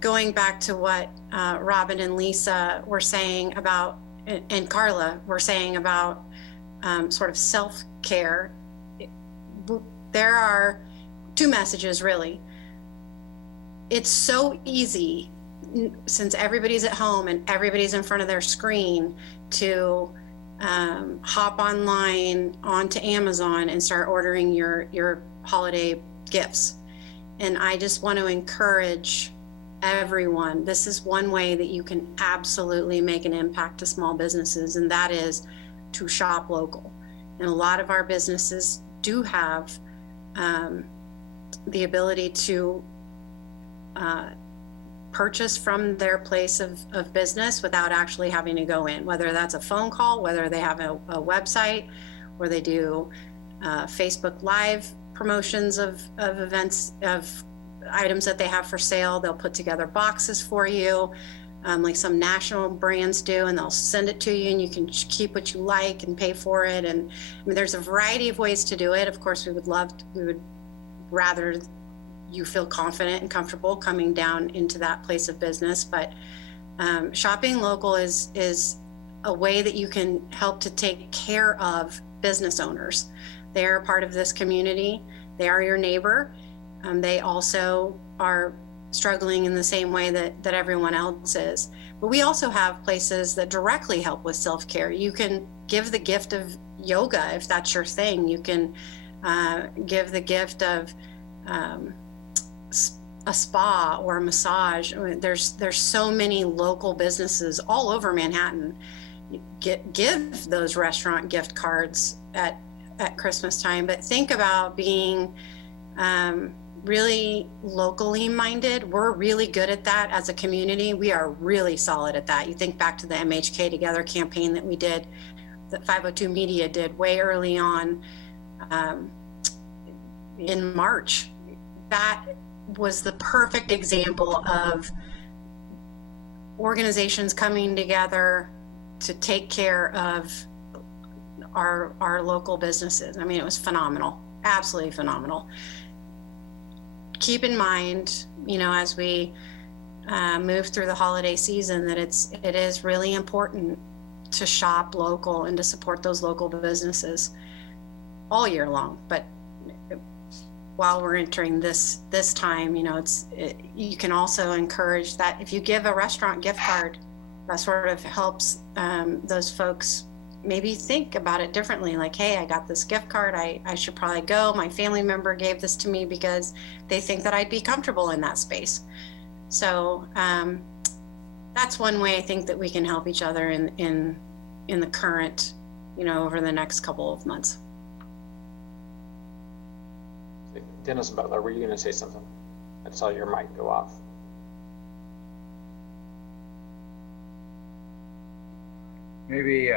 going back to what Robin and Lisa were saying about, and Carla were saying about sort of self-care, there are two messages really. It's so easy, since everybody's at home and everybody's in front of their screen, to hop online onto Amazon and start ordering your holiday gifts. And I just want to encourage everyone, this is one way that you can absolutely make an impact to small businesses, and that is to shop local. And a lot of our businesses do have the ability to purchase from their place of business without actually having to go in, whether that's a phone call, whether they have a website, or they do Facebook Live promotions of events, of items that they have for sale. They'll put together boxes for you, like some national brands do, and they'll send it to you, and you can keep what you like and pay for it. And I mean, there's a variety of ways to do it. Of course, we would rather you feel confident and comfortable coming down into that place of business. But shopping local is a way that you can help to take care of business owners. They are a part of this community. They are your neighbor. They also are struggling in the same way that everyone else is. But we also have places that directly help with self-care. You can give the gift of yoga if that's your thing. You can give the gift of a spa or a massage. I mean, there's so many local businesses all over Manhattan. Give those restaurant gift cards at Christmas time, but think about being really locally minded. We're really good at that as a community. We are really solid at that. You think back to the MHK Together campaign that we did, that 502 Media did way early on in March. that was the perfect example of organizations coming together to take care of our local businesses. I mean, it was phenomenal, absolutely phenomenal. Keep in mind, you know, as we move through the holiday season, that it is really important to shop local and to support those local businesses all year long. But while we're entering this time, you know, you can also encourage that if you give a restaurant gift card, that sort of helps those folks maybe think about it differently. Like, hey, I got this gift card. I should probably go. My family member gave this to me because they think that I'd be comfortable in that space. So that's one way I think that we can help each other in the current, you know, over the next couple of months. Dennis Butler, were you going to say something? I saw your mic go off. Maybe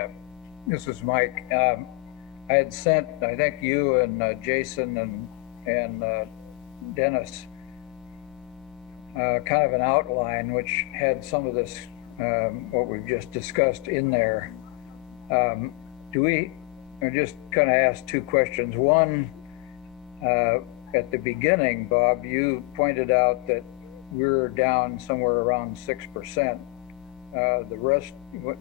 this is Mike. I had sent, I think you and Jason and Dennis, kind of an outline which had some of this, what we've just discussed in there. I just kind of asked two questions. One, at the beginning, Bob, you pointed out that we're down somewhere around 6%. The rest,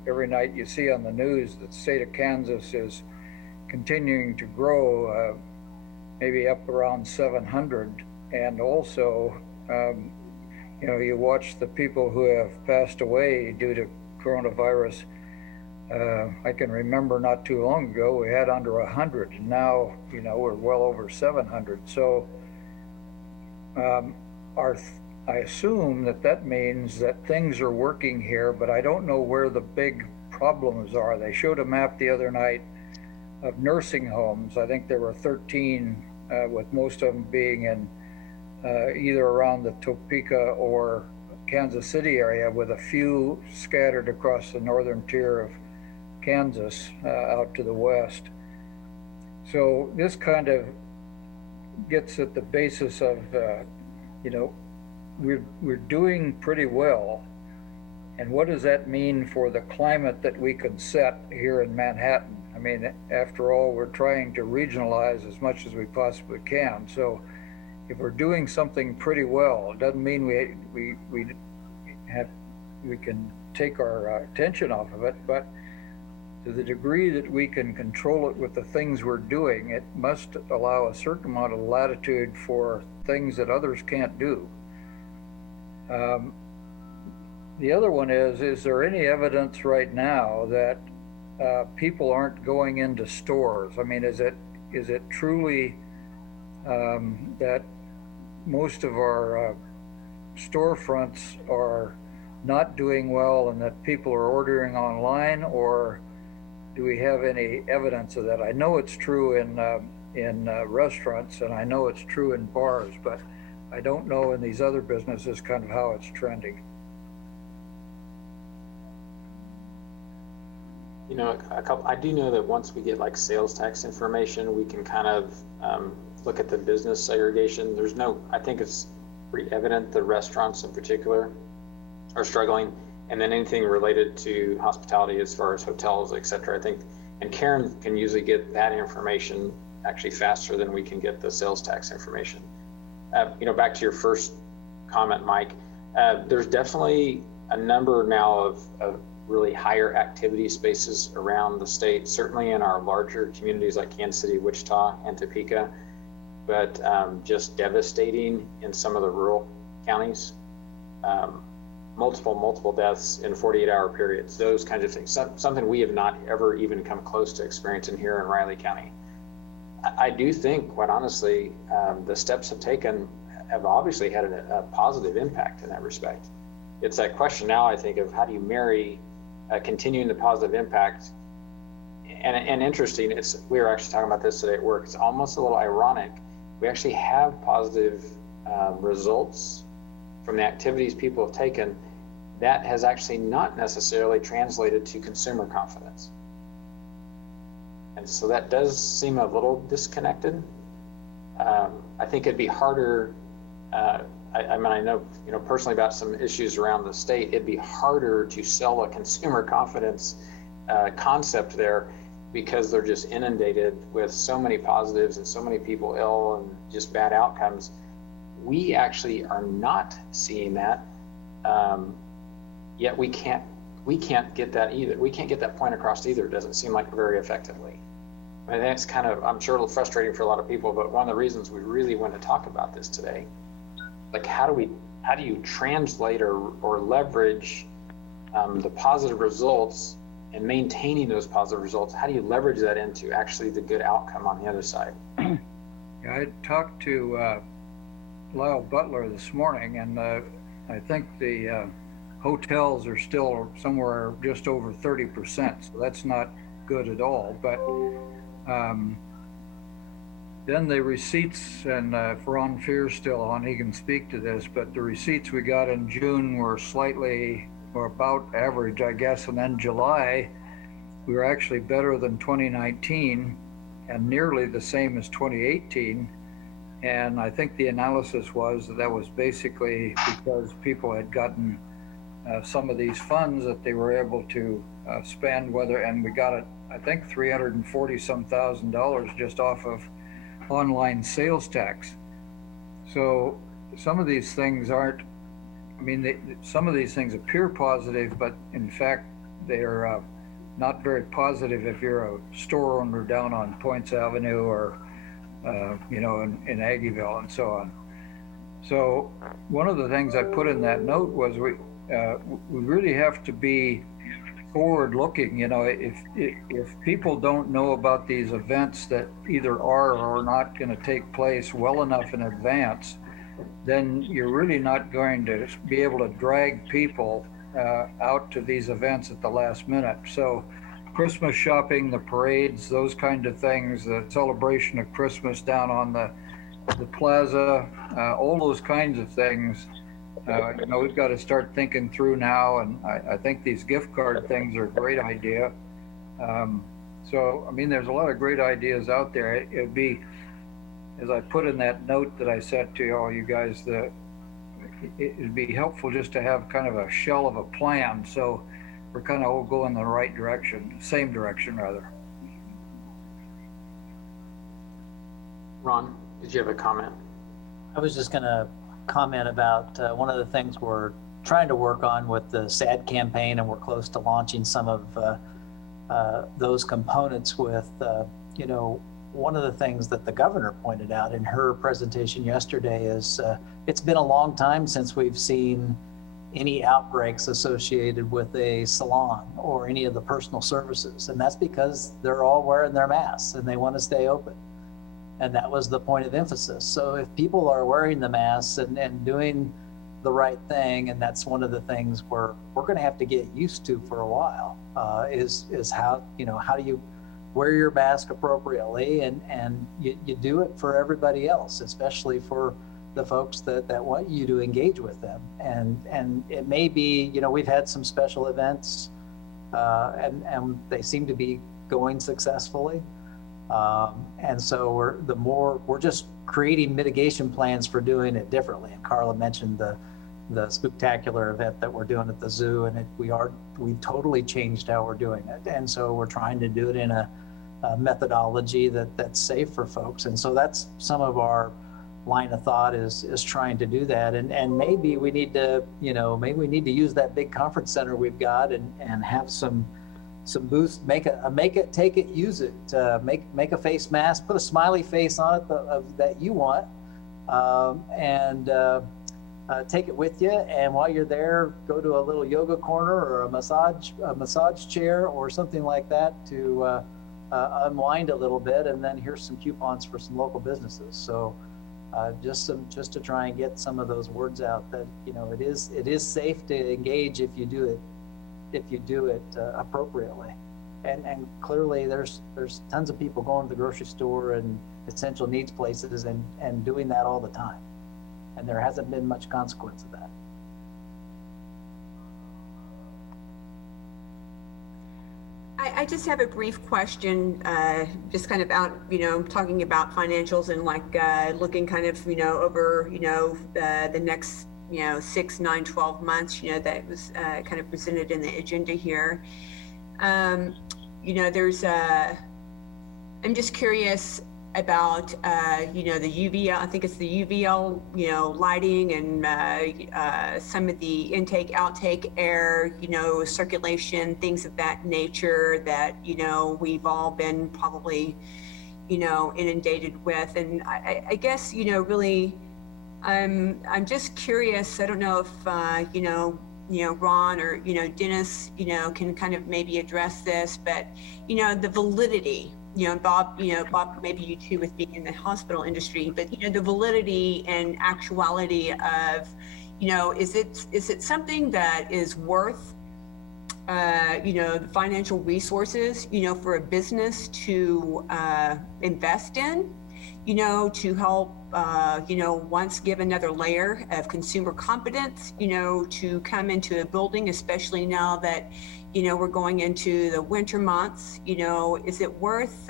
every night you see on the news that the state of Kansas is continuing to grow, maybe up around 700. And also, you know, you watch the people who have passed away due to coronavirus. I can remember not too long ago, we had under 100, and now, you know, we're well over 700. So I assume that means that things are working here, but I don't know where the big problems are. They showed a map the other night of nursing homes. I think there were 13, with most of them being in either around the Topeka or Kansas City area, with a few scattered across the northern tier of Kansas out to the west. So this kind of gets at the basis of, you know, we're doing pretty well. And what does that mean for the climate that we could set here in Manhattan? I mean, after all, we're trying to regionalize as much as we possibly can. So if we're doing something pretty well, it doesn't mean we can take our attention off of it, but to the degree that we can control it with the things we're doing, it must allow a certain amount of latitude for things that others can't do. The other one is there any evidence right now that people aren't going into stores? I mean, is it truly that most of our storefronts are not doing well and that people are ordering online, or do we have any evidence of that? I know it's true in restaurants, and I know it's true in bars, but I don't know in these other businesses kind of how it's trending. You know, I do know that once we get like sales tax information, we can kind of look at the business segregation. I think it's pretty evident the restaurants in particular are struggling, and then anything related to hospitality as far as hotels, et cetera, I think, and Karen can usually get that information actually faster than we can get the sales tax information. You know, back to your first comment, Mike, there's definitely a number now of really higher activity spaces around the state, certainly in our larger communities like Kansas City, Wichita, and Topeka, but just devastating in some of the rural counties. Multiple deaths in 48-hour periods, those kinds of things, something we have not ever even come close to experiencing here in Riley County. I do think, quite honestly, the steps taken have obviously had a positive impact in that respect. It's that question now, I think, of how do you marry continuing the positive impact, and interesting, we were actually talking about this today at work, it's almost a little ironic, we actually have positive results from the activities people have taken that has actually not necessarily translated to consumer confidence. And so that does seem a little disconnected. I think it'd be harder I mean, I know, personally about some issues around the state, it'd be harder to sell a consumer confidence concept there because they're just inundated with so many positives and so many people ill and just bad outcomes. We actually are not seeing that, yet we can't get that either. We can't get that point across either. It doesn't seem like very effectively. I mean, that's kind of, I'm sure, a little frustrating for a lot of people, but one of the reasons we really want to talk about this today, like how do you translate or leverage the positive results and maintaining those positive results? How do you leverage that into actually the good outcome on the other side? Yeah, I talked to Lyle Butler this morning, and I think the hotels are still somewhere just over 30%, so that's not good at all. But then the receipts, and if Ron Fear's still on, he can speak to this, but the receipts we got in June were slightly, or about average, I guess, and then July, we were actually better than 2019 and nearly the same as 2018. And I think the analysis was that was basically because people had gotten some of these funds that they were able to spend, and we got it, I think, $340 some thousand just off of online sales tax. So some of these things aren't, I mean, some of these things appear positive, but in fact, they're not very positive if you're a store owner down on Points Avenue or, in Aggieville and so on. So one of the things I put in that note was we really have to be forward-looking. If people don't know about these events that either are or are not going to take place well enough in advance, then you're really not going to be able to drag people out to these events at the last minute. So Christmas shopping, the parades, those kind of things, the celebration of Christmas down on the plaza, all those kinds of things, we've got to start thinking through now. And I think these gift card things are a great idea. So, I mean, there's a lot of great ideas out there. It'd be, as I put in that note that I sent to all you guys, it'd be helpful just to have kind of a shell of a plan, so we're kind of all going the right direction, same direction rather. Ron, did you have a comment? I was just going to comment about one of the things we're trying to work on with the SAD campaign, and we're close to launching some of those components with, one of the things that the governor pointed out in her presentation yesterday is it's been a long time since we've seen any outbreaks associated with a salon or any of the personal services. And that's because they're all wearing their masks and they want to stay open. And that was the point of emphasis. So if people are wearing the masks and doing the right thing, and that's one of the things we're going to have to get used to for a while, is how do you wear your mask appropriately, and you do it for everybody else, especially for the folks that want you to engage with them. And it may be, we've had some special events and they seem to be going successfully. And so we're just creating mitigation plans for doing it differently. And Carla mentioned the Spooktacular event that we're doing at the zoo, and we've totally changed how we're doing it. And so we're trying to do it in a methodology that's safe for folks. And so that's some of our line of thought is trying to do that. And maybe we need to, use that big conference center we've got and have some booths, make it, take it, use it, make a face mask, put a smiley face on it that you want, and take it with you. And while you're there, go to a little yoga corner or a massage chair or something like that to unwind a little bit. And then here's some coupons for some local businesses. So just to try and get some of those words out that, it is safe to engage if you do it appropriately. And clearly there's tons of people going to the grocery store and essential needs places and doing that all the time. And there hasn't been much consequence of that. I just have a brief question, just kind of out, talking about financials and like looking kind of, over, the next, 6, 9, 12 months, that was kind of presented in the agenda here. There's, I'm just curious about, the UVL, I think it's the UVL, lighting and some of the intake, outtake air, circulation, things of that nature that, we've all been probably, inundated with. And I guess, really, I'm just curious. I don't know if, Ron or, Dennis, can kind of maybe address this, but, the validity, Bob, maybe you too with being in the hospital industry, but, the validity and actuality of, is it something that is worth, the financial resources, for a business to invest in, to help, once give another layer of consumer confidence, to come into a building, especially now that, we're going into the winter months, is it worth,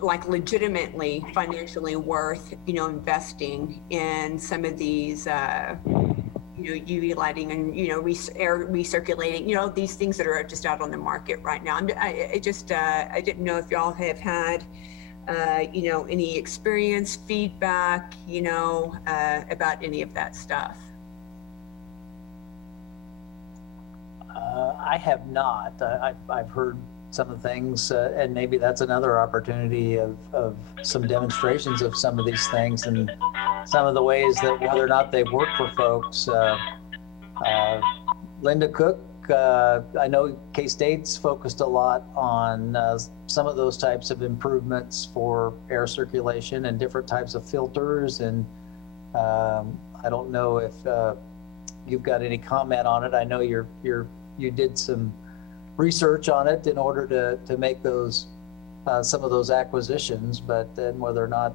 like legitimately financially worth, investing in some of these, UV lighting and, air recirculating, these things that are just out on the market right now. I didn't know if y'all have had, any experience, feedback, about any of that stuff. I have not. I've heard some of the things, and maybe that's another opportunity of some demonstrations of some of these things and some of the ways that whether or not they've worked for folks. Linda Cook, I know K-State's focused a lot on some of those types of improvements for air circulation and different types of filters. And I don't know if you've got any comment on it. I know you did some research on it in order to make those some of those acquisitions, but then whether or not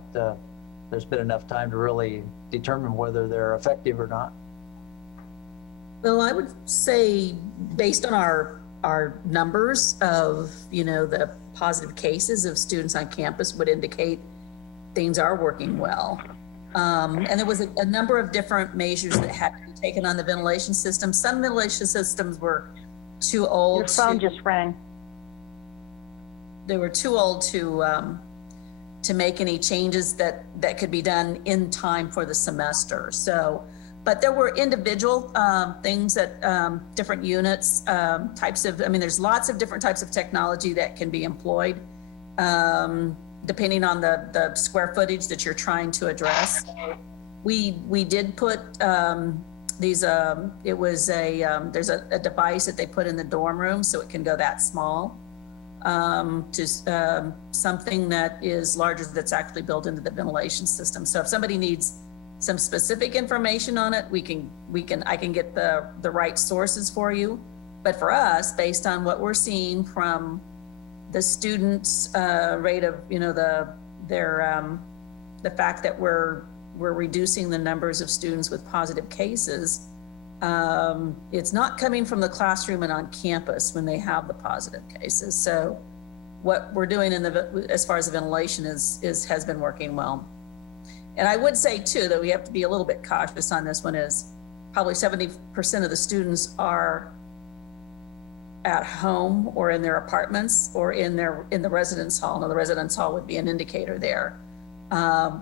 there's been enough time to really determine whether they're effective or not. Well, I would say based on our numbers of, the positive cases of students on campus would indicate things are working well. And there was a number of different measures that had to be taken on the ventilation system. Some ventilation systems were too old. Your phone just rang. They were too old to make any changes that could be done in time for the semester. So, but there were individual things that different units, types of, there's lots of different types of technology that can be employed depending on the square footage that you're trying to address. So we did put these, it was there's a device that they put in the dorm room so it can go that small. To something that is larger that's actually built into the ventilation system. So if somebody needs some specific information on it, I can get the right sources for you. But for us, based on what we're seeing from the students' rate of, the fact that we're reducing the numbers of students with positive cases, it's not coming from the classroom and on campus when they have the positive cases. So what we're doing as far as the ventilation has been working well. And I would say too, that we have to be a little bit cautious on this one, is probably 70% of the students are at home or in their apartments or in the residence hall. Now the residence hall would be an indicator there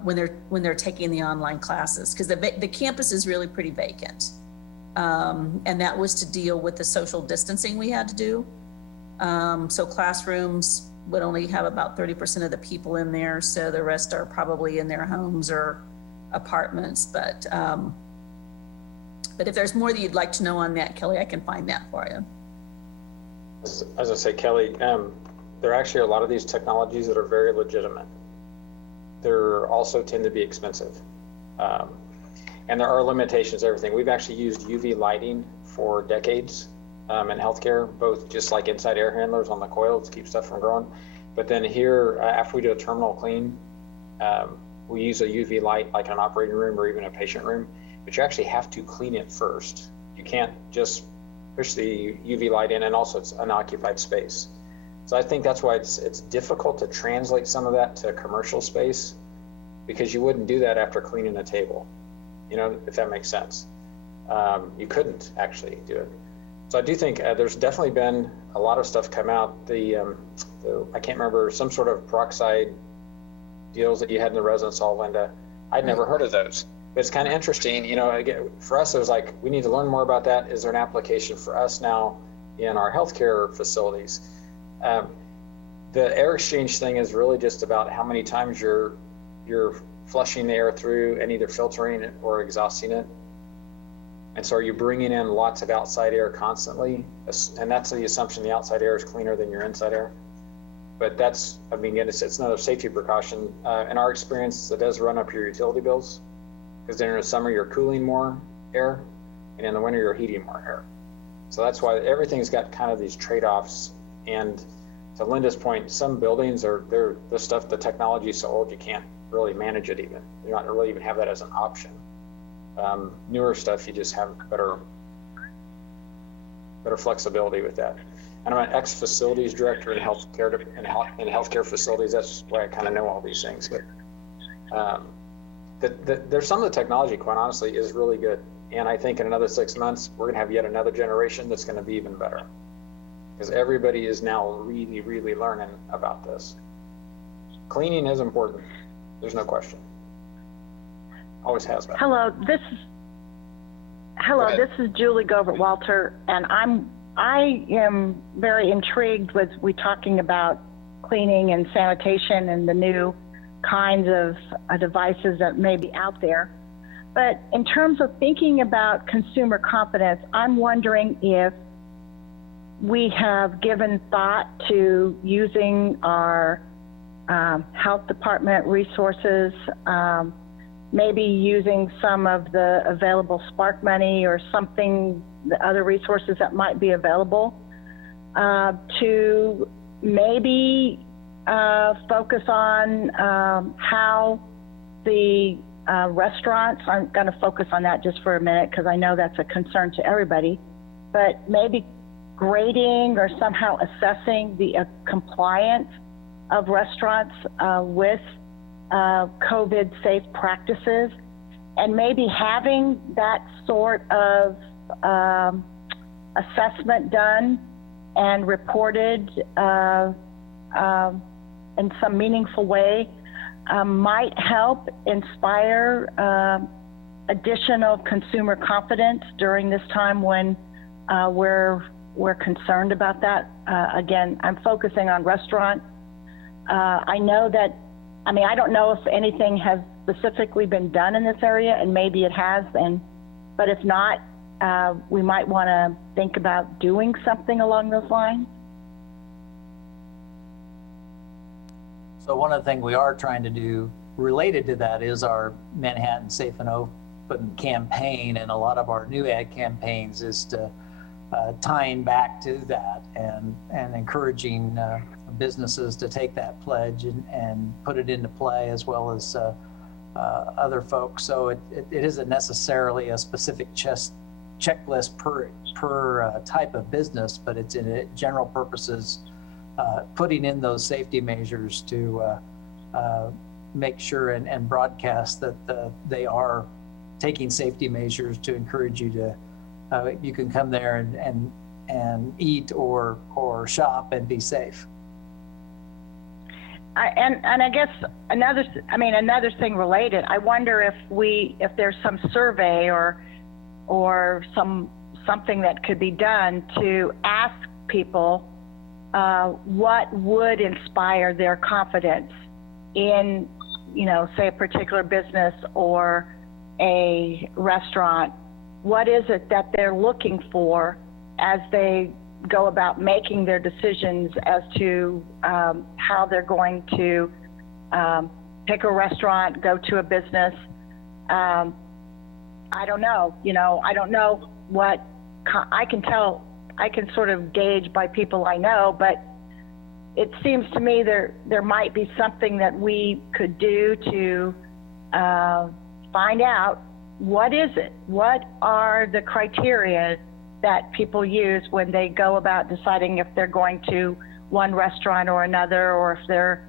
when they're taking the online classes, because the campus is really pretty vacant. And that was to deal with the social distancing we had to do. So classrooms would only have about 30% of the people in there. So the rest are probably in their homes or apartments. But if there's more that you'd like to know on that, Kelly, I can find that for you. As I say, Kelly, there are actually a lot of these technologies that are very legitimate. They're also tend to be expensive. And there are limitations to everything. We've actually used UV lighting for decades in healthcare, both just like inside air handlers on the coil to keep stuff from growing. But then here, after we do a terminal clean, we use a UV light like in an operating room or even a patient room, but you actually have to clean it first. You can't just push the UV light in, and also it's unoccupied space. So I think that's why it's difficult to translate some of that to commercial space, because you wouldn't do that after cleaning a table, you know, if that makes sense. You couldn't actually do it. So I do think there's definitely been a lot of stuff come out. I can't remember, some sort of peroxide deals that you had in the residence hall, Linda. I'd never heard of those. But it's kind of interesting, you know, again, for us, it was like, we need to learn more about that. Is there an application for us now in our healthcare facilities? The air exchange thing is really just about how many times you're flushing the air through and either filtering it or exhausting it. And so are you bringing in lots of outside air constantly? And that's the assumption, the outside air is cleaner than your inside air. But that's, I mean, it's another safety precaution. In our experience, it does run up your utility bills, because then in the summer you're cooling more air, and in the winter you're heating more air. So that's why everything's got kind of these trade-offs. And to Linda's point, some buildings the technology is so old you can't really manage it even. You don't really even have that as an option. Newer stuff, you just have better flexibility with that. And I'm an ex-facilities director in healthcare facilities. That's why I kind of know all these things. But there's some of the technology, quite honestly, is really good. And I think in another 6 months, we're going to have yet another generation that's going to be even better, because everybody is now really, really learning about this. Cleaning is important. There's no question. Always has been. Hello, this is Julie Govert-Walter, and I am very intrigued with we talking about cleaning and sanitation and the new kinds of devices that may be out there. But in terms of thinking about consumer confidence, I'm wondering if we have given thought to using our health department resources, maybe using some of the available Spark money or something, the other resources that might be available, to maybe focus on how the restaurants, I'm going to focus on that just for a minute because I know that's a concern to everybody, but maybe grading or somehow assessing the compliance of restaurants with COVID safe practices, and maybe having that sort of assessment done and reported in some meaningful way might help inspire additional consumer confidence during this time when we're concerned about that. Again, I'm focusing on restaurants. I know that, I mean, I don't know if anything has specifically been done in this area, and maybe it has, but if not, we might want to think about doing something along those lines. So one of the things we are trying to do related to that is our Manhattan Safe and Open campaign, and a lot of our new ad campaigns is to tying back to that and encouraging businesses to take that pledge and put it into play, as well as other folks. So it isn't necessarily a specific checklist per type of business, but it's in general purposes, putting in those safety measures to make sure and broadcast that they are taking safety measures to encourage you to you can come there and eat or shop and be safe. And I guess another thing related, I wonder if there's some survey or something that could be done to ask people what would inspire their confidence in, say a particular business or a restaurant. What is it that they're looking for as they go about making their decisions as to how they're going to pick a restaurant, go to a business? I don't know. I don't know what I can tell. I can sort of gauge by people I know, but it seems to me there might be something that we could do to find out what is it? What are the criteria that people use when they go about deciding if they're going to one restaurant or another, or if they're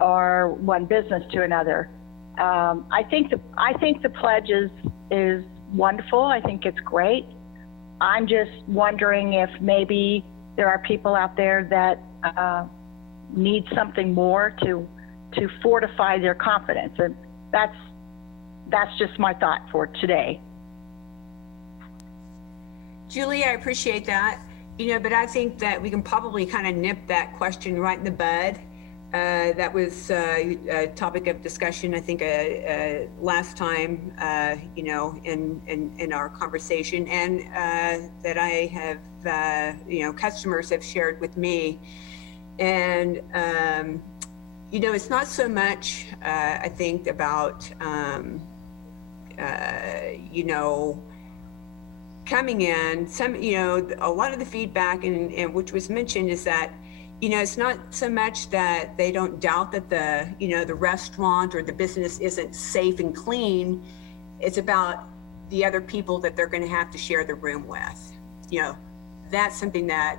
or one business to another. I think the pledge is wonderful. I think it's great. I'm just wondering if maybe there are people out there that need something more to fortify their confidence, and that's just my thought for today. Julie, I appreciate that. But I think that we can probably kind of nip that question right in the bud. That was a topic of discussion, I think, last time, in our conversation, and that I have, customers have shared with me. And, it's not so much, I think, about, coming in, a lot of the feedback and which was mentioned is that, it's not so much that they don't doubt that the restaurant or the business isn't safe and clean. It's about the other people that they're going to have to share the room with. That's something that,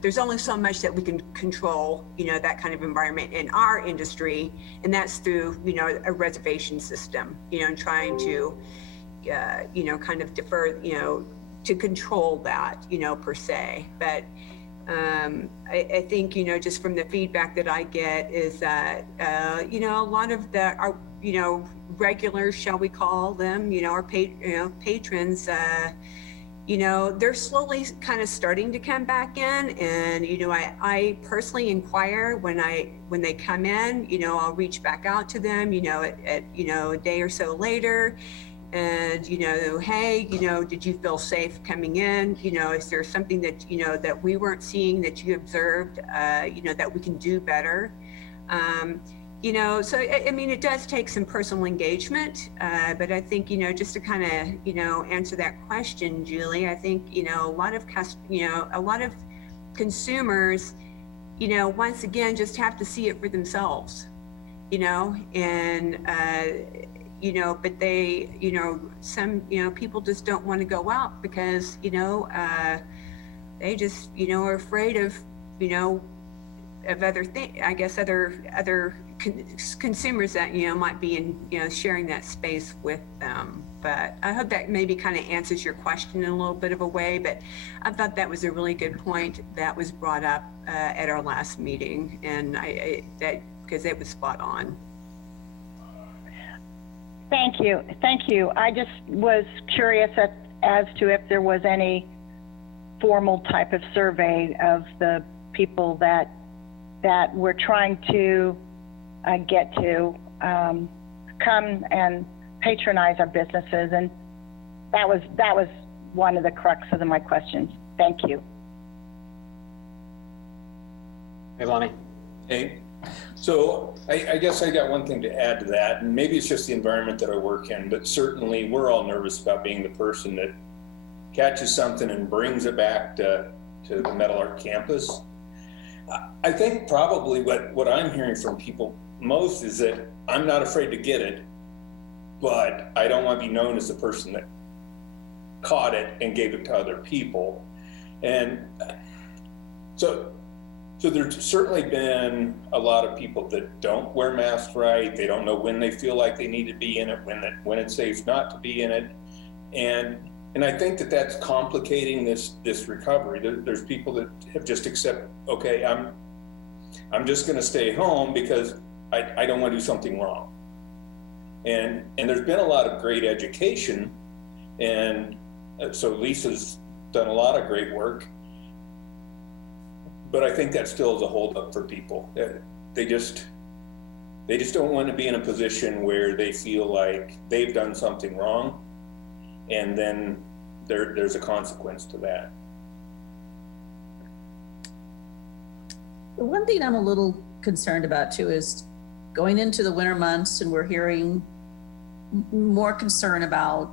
there's only so much that we can control, that kind of environment in our industry. And that's through, a reservation system, and trying to, kind of defer, to control that, per se. But I think, just from the feedback that I get is that, a lot of our regulars, shall we call them, our patrons, they're slowly kind of starting to come back in. And, I personally inquire when they come in, I'll reach back out to them, at a day or so later. And, hey, did you feel safe coming in? Is there something that, that we weren't seeing that you observed, that we can do better? So, I mean, it does take some personal engagement, but I think, just to kind of, answer that question, Julie, I think, a lot of consumers, once again, just have to see it for themselves, and, but they, some, people just don't want to go out because, they just, are afraid of, of other things, I guess, other consumers that, might be in, sharing that space with them. But I hope that maybe kind of answers your question in a little bit of a way, but I thought that was a really good point that was brought up at our last meeting, and because it was spot on. Thank you. I just was curious as to if there was any formal type of survey of the people that we're trying to get to come and patronize our businesses, and that was one of the crux of my questions. Thank you. Hey, Lonnie. Hey. So I guess I got one thing to add to that, and maybe it's just the environment that I work in, but certainly we're all nervous about being the person that catches something and brings it back to the Metal Art campus. I think probably what I'm hearing from people most is that I'm not afraid to get it, but I don't want to be known as the person that caught it and gave it to other people. And so there's certainly been a lot of people that don't wear masks right. They don't know when they feel like they need to be in it, when it's safe not to be in it. And I think that's complicating this recovery. There's people that have just accepted, okay, I'm just going to stay home because I don't want to do something wrong. And there's been a lot of great education, and so Lisa's done a lot of great work. But I think that still is a holdup for people. They just don't want to be in a position where they feel like they've done something wrong, and then there's a consequence to that. The one thing I'm a little concerned about too is going into the winter months, and we're hearing more concern about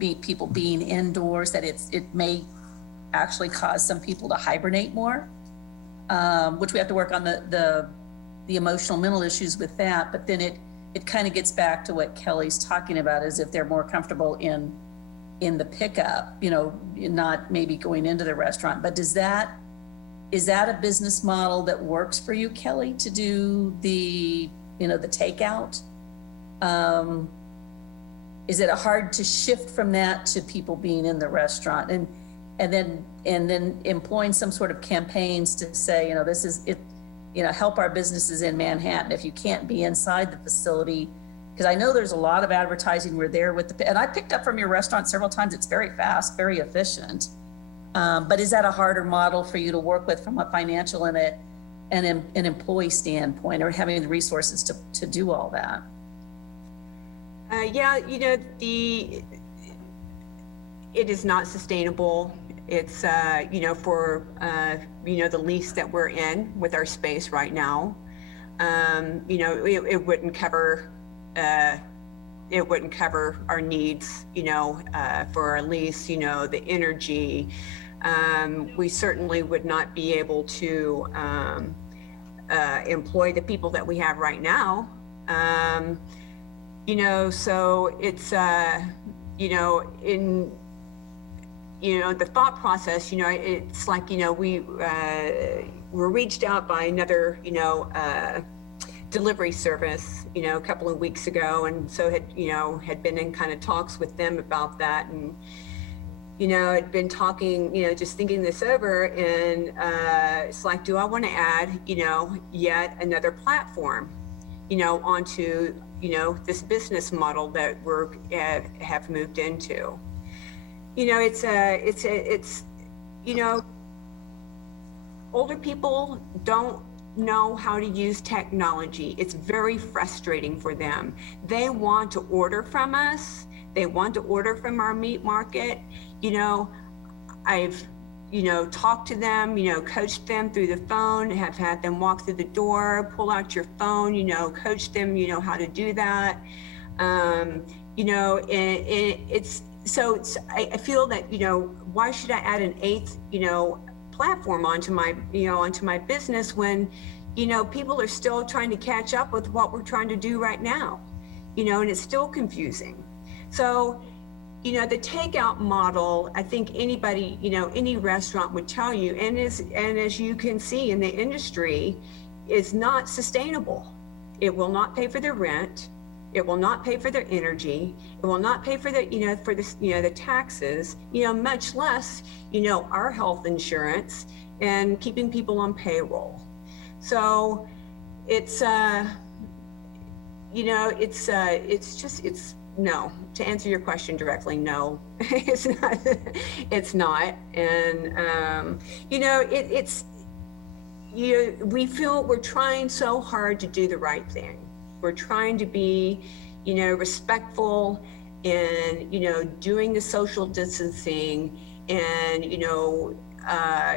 people being indoors, that it may actually cause some people to hibernate more, which we have to work on the emotional mental issues with that. But then it kind of gets back to what Kelly's talking about, is if they're more comfortable in in the pickup, you know, not maybe going into the restaurant, but is that a business model that works for you, Kelly, to do the, you know, the takeout? Is it hard to shift from that to people being in the restaurant and then employing some sort of campaigns to say, you know, this is it, you know, help our businesses in Manhattan if you can't be inside the facility? Because I know there's a lot of advertising. We're there with and I picked up from your restaurant several times. It's very fast, very efficient. But is that a harder model for you to work with from a financial and an employee standpoint, or having the resources to do all that? Yeah, you know, it is not sustainable. It's, you know, for, you know, the lease that we're in with our space right now, you know, it wouldn't cover our needs, you know, for our lease, you know, the energy. We certainly would not be able to employ the people that we have right now. You know, so it's, you know, in, you know, the thought process, you know, it's like, you know, we were reached out by another, you know, delivery service, you know, a couple of weeks ago. And so had been in kind of talks with them about that. And, you know, I'd been talking, you know, just thinking this over, and it's like, do I want to add, you know, yet another platform, you know, onto, you know, this business model that we're have moved into? You know, it's you know, older people don't know how to use technology. It's very frustrating for them. They want to order from us. They want to order from our meat market. You know, I've, you know, talked to them, you know, coached them through the phone, have had them walk through the door, pull out your phone, you know, coach them, you know, how to do that. You know, I feel that, you know, why should I add an 8th, you know, platform onto my, you know, onto my business when, you know, people are still trying to catch up with what we're trying to do right now, you know, and it's still confusing. So, you know, the takeout model, I think anybody, you know, any restaurant would tell you, and as you can see in the industry, is not sustainable. It will not pay for their rent. It will not pay for their energy. It will not pay for the, you know, for this, you know, the taxes, you know, much less, you know, our health insurance and keeping people on payroll. So it's, you know, it's no, to answer your question directly, no, it's not. And, you know, we feel we're trying so hard to do the right thing. We're trying to be, you know, respectful and, you know, doing the social distancing, and, you know,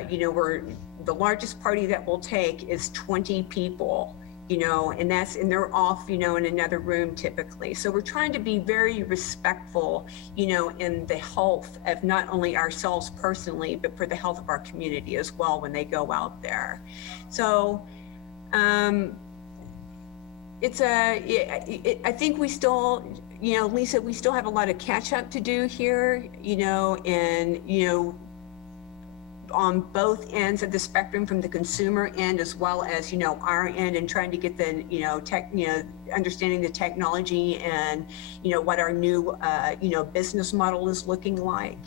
we're, the largest party that we'll take is 20 people. You know, and they're off, you know, in another room typically. So we're trying to be very respectful, you know, in the health of not only ourselves personally, but for the health of our community as well when they go out there. So I think we still, you know, Lisa, we still have a lot of catch up to do here, you know, and, you know, on both ends of the spectrum, from the consumer end as well as, you know, our end, and trying to get the, you know, understanding the technology and, you know, what our new, you know, business model is looking like.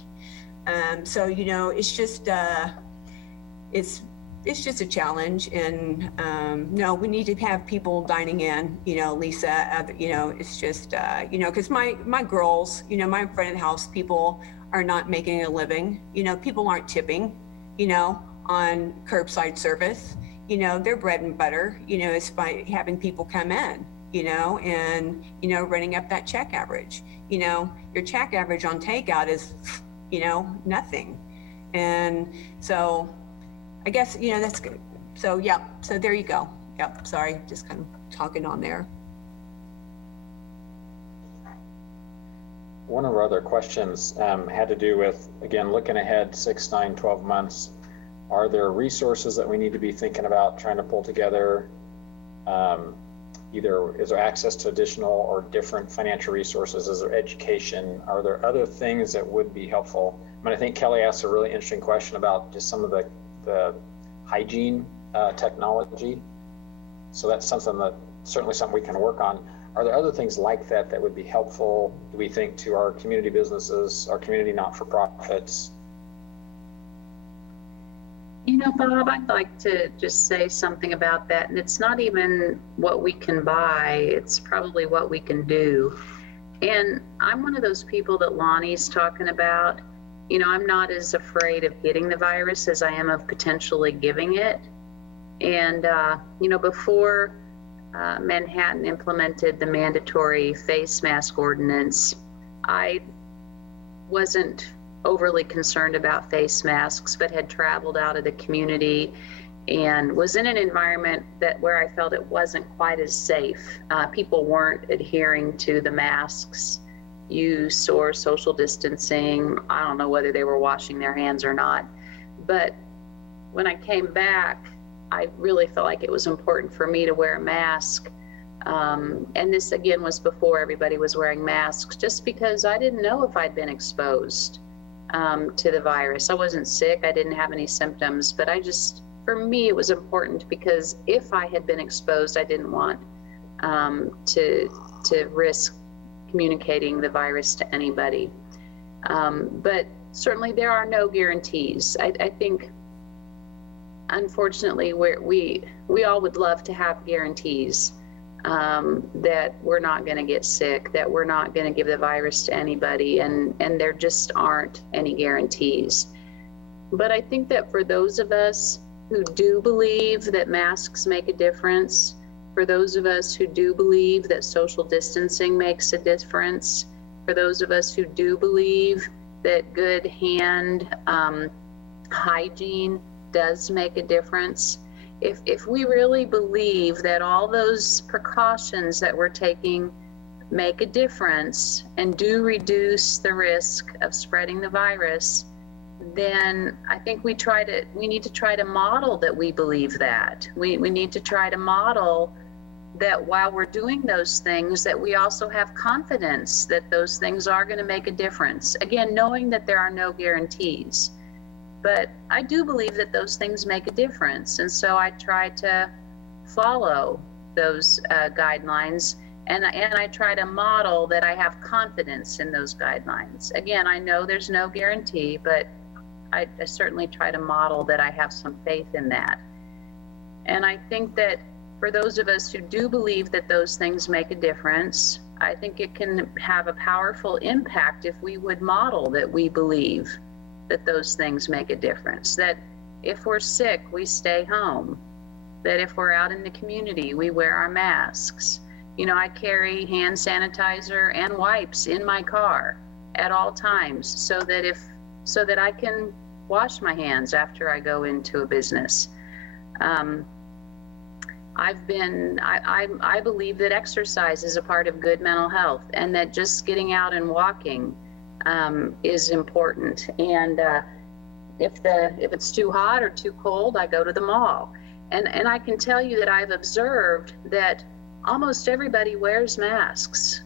So, you know, it's just a challenge, and no, we need to have people dining in, you know, Lisa, you know, it's just, you know, because my girls, you know, my front of the house people are not making a living, you know, people aren't tipping, you know, on curbside service. You know, their bread and butter, you know, is by having people come in, you know, and, you know, running up that check average. You know, your check average on takeout is, you know, nothing. And so I guess, you know, that's good. So, yeah, so there you go. Yep, sorry, just kind of talking on there. One of our other questions had to do with, again, looking ahead 6, 9, 12 months. Are there resources that we need to be thinking about trying to pull together? either is there access to additional or different financial resources? Is there education? Are there other things that would be helpful? I mean, I think Kelly asked a really interesting question about just some of the hygiene technology. So that's certainly something we can work on. Are there other things like that that would be helpful, do we think, to our community businesses, our community not-for-profits? You know, Bob, I'd like to just say something about that. And it's not even what we can buy, it's probably what we can do. And I'm one of those people that Lonnie's talking about. You know, I'm not as afraid of getting the virus as I am of potentially giving it. And, you know, before Manhattan implemented the mandatory face mask ordinance, I wasn't overly concerned about face masks, but had traveled out of the community and was in an environment where I felt it wasn't quite as safe. People weren't adhering to the masks use or social distancing. I don't know whether they were washing their hands or not. But when I came back, I really felt like it was important for me to wear a mask. And this again was before everybody was wearing masks, just because I didn't know if I'd been exposed to the virus. I wasn't sick, I didn't have any symptoms, but for me, it was important because if I had been exposed, I didn't want to risk communicating the virus to anybody. But certainly there are no guarantees. I think, unfortunately, we all would love to have guarantees that we're not going to get sick, that we're not going to give the virus to anybody, and there just aren't any guarantees. But I think that for those of us who do believe that masks make a difference, for those of us who do believe that social distancing makes a difference, for those of us who do believe that good hand hygiene does make a difference, if we really believe that all those precautions that we're taking make a difference and do reduce the risk of spreading the virus, then I think we need to try to model that we believe that. We need to try to model that while we're doing those things, that we also have confidence that those things are going to make a difference. Again, knowing that there are no guarantees. But I do believe that those things make a difference. And so I try to follow those guidelines, and I try to model that I have confidence in those guidelines. Again, I know there's no guarantee, but I certainly try to model that I have some faith in that. And I think that for those of us who do believe that those things make a difference, I think it can have a powerful impact if we would model that we believe that those things make a difference, that if we're sick, we stay home, that if we're out in the community, we wear our masks. You know, I carry hand sanitizer and wipes in my car at all times so that I can wash my hands after I go into a business. I believe that exercise is a part of good mental health, and that just getting out and walking is important. And if it's too hot or too cold, I go to the mall. And I can tell you that I've observed that almost everybody wears masks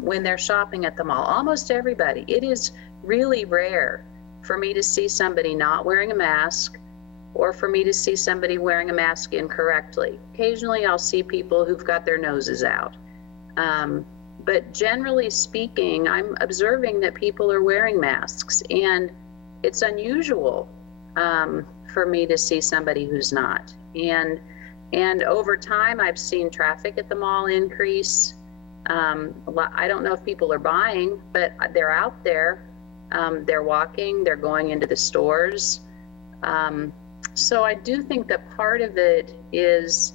when they're shopping at the mall. Almost everybody. It is really rare for me to see somebody not wearing a mask, or for me to see somebody wearing a mask incorrectly. Occasionally I'll see people who've got their noses out. But generally speaking, I'm observing that people are wearing masks, and it's unusual for me to see somebody who's not. And over time, I've seen traffic at the mall increase. I don't know if people are buying, but they're out there. They're walking, they're going into the stores. So I do think that part of it is,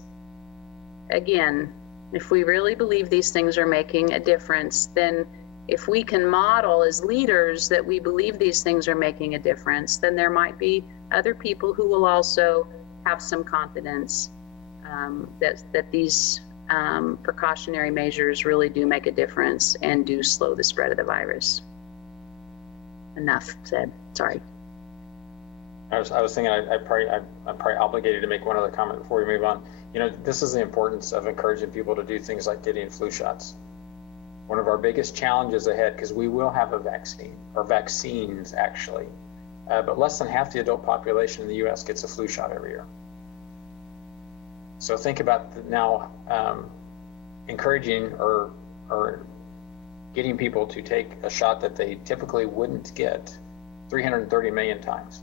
again, if we really believe these things are making a difference, then if we can model as leaders that we believe these things are making a difference, then there might be other people who will also have some confidence that these precautionary measures really do make a difference and do slow the spread of the virus. Enough said. Sorry. I was thinking I'm probably obligated to make one other comment before we move on. This is the importance of encouraging people to do things like getting flu shots. One of our biggest challenges ahead, because we will have a vaccine, or vaccines actually, but less than half the adult population in the US gets a flu shot every year. So think about now encouraging or getting people to take a shot that they typically wouldn't get 330 million times.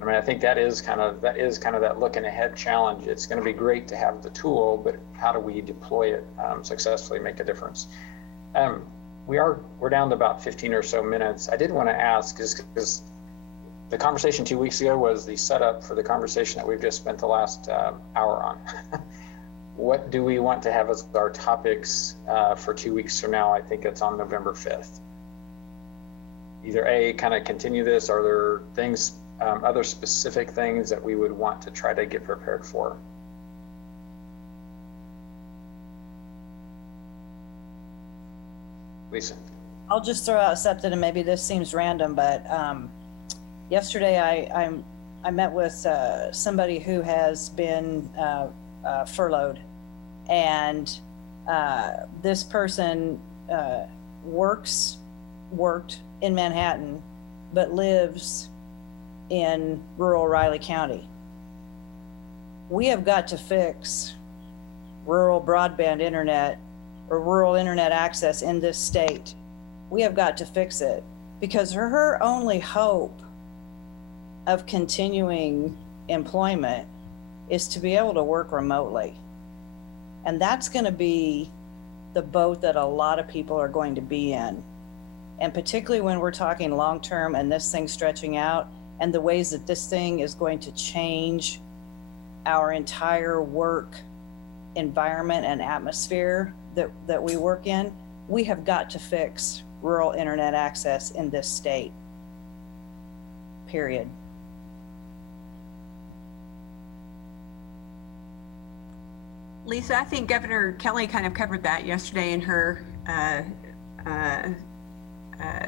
I mean, I think that is kind of that looking ahead challenge. It's going to be great to have the tool, but how do we deploy it successfully, make a difference? We're down to about 15 or so minutes. I did want to ask, because the conversation 2 weeks ago was the setup for the conversation that we've just spent the last hour on. What do we want to have as our topics for 2 weeks from now? I think it's on November 5th. Either A, kind of continue this, or are there things, other specific things that we would want to try to get prepared for? Lisa. I'll just throw out something, and maybe this seems random, but yesterday I met with somebody who has been furloughed, and this person worked in Manhattan, but lives in rural Riley County. We have got to fix rural broadband internet or rural internet access in this state. We have got to fix it, because her only hope of continuing employment is to be able to work remotely. And that's going to be the boat that a lot of people are going to be in. And particularly when we're talking long-term and this thing stretching out, and the ways that this thing is going to change our entire work environment and atmosphere that we work in, we have got to fix rural internet access in this state, period. Lisa, I think Governor Kelly kind of covered that yesterday in her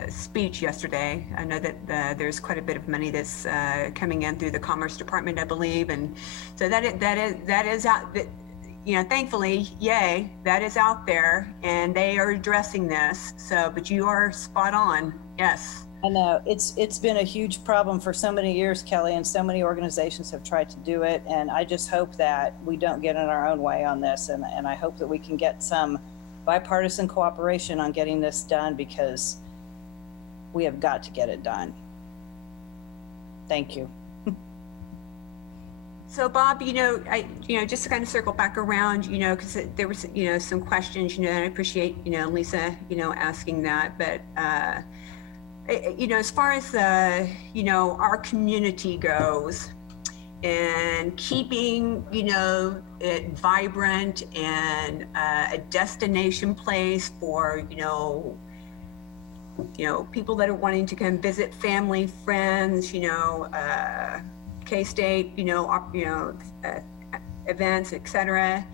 speech yesterday. I know that there's quite a bit of money that's coming in through the Commerce Department, I believe, and so that is out. Thankfully, yay, that is out there, and they are addressing this. So, but you are spot on. Yes. I know it's been a huge problem for so many years, Kelly, and so many organizations have tried to do it. And I just hope that we don't get in our own way on this. And I hope that we can get some bipartisan cooperation on getting this done, because we have got to get it done. Thank you. So Bob, just to kind of circle back around, because there was, some questions, and I appreciate, Lisa, asking that, but, as far as our community goes, and keeping, it vibrant and a destination place for, people that are wanting to come visit family, friends, K-State, events, etc.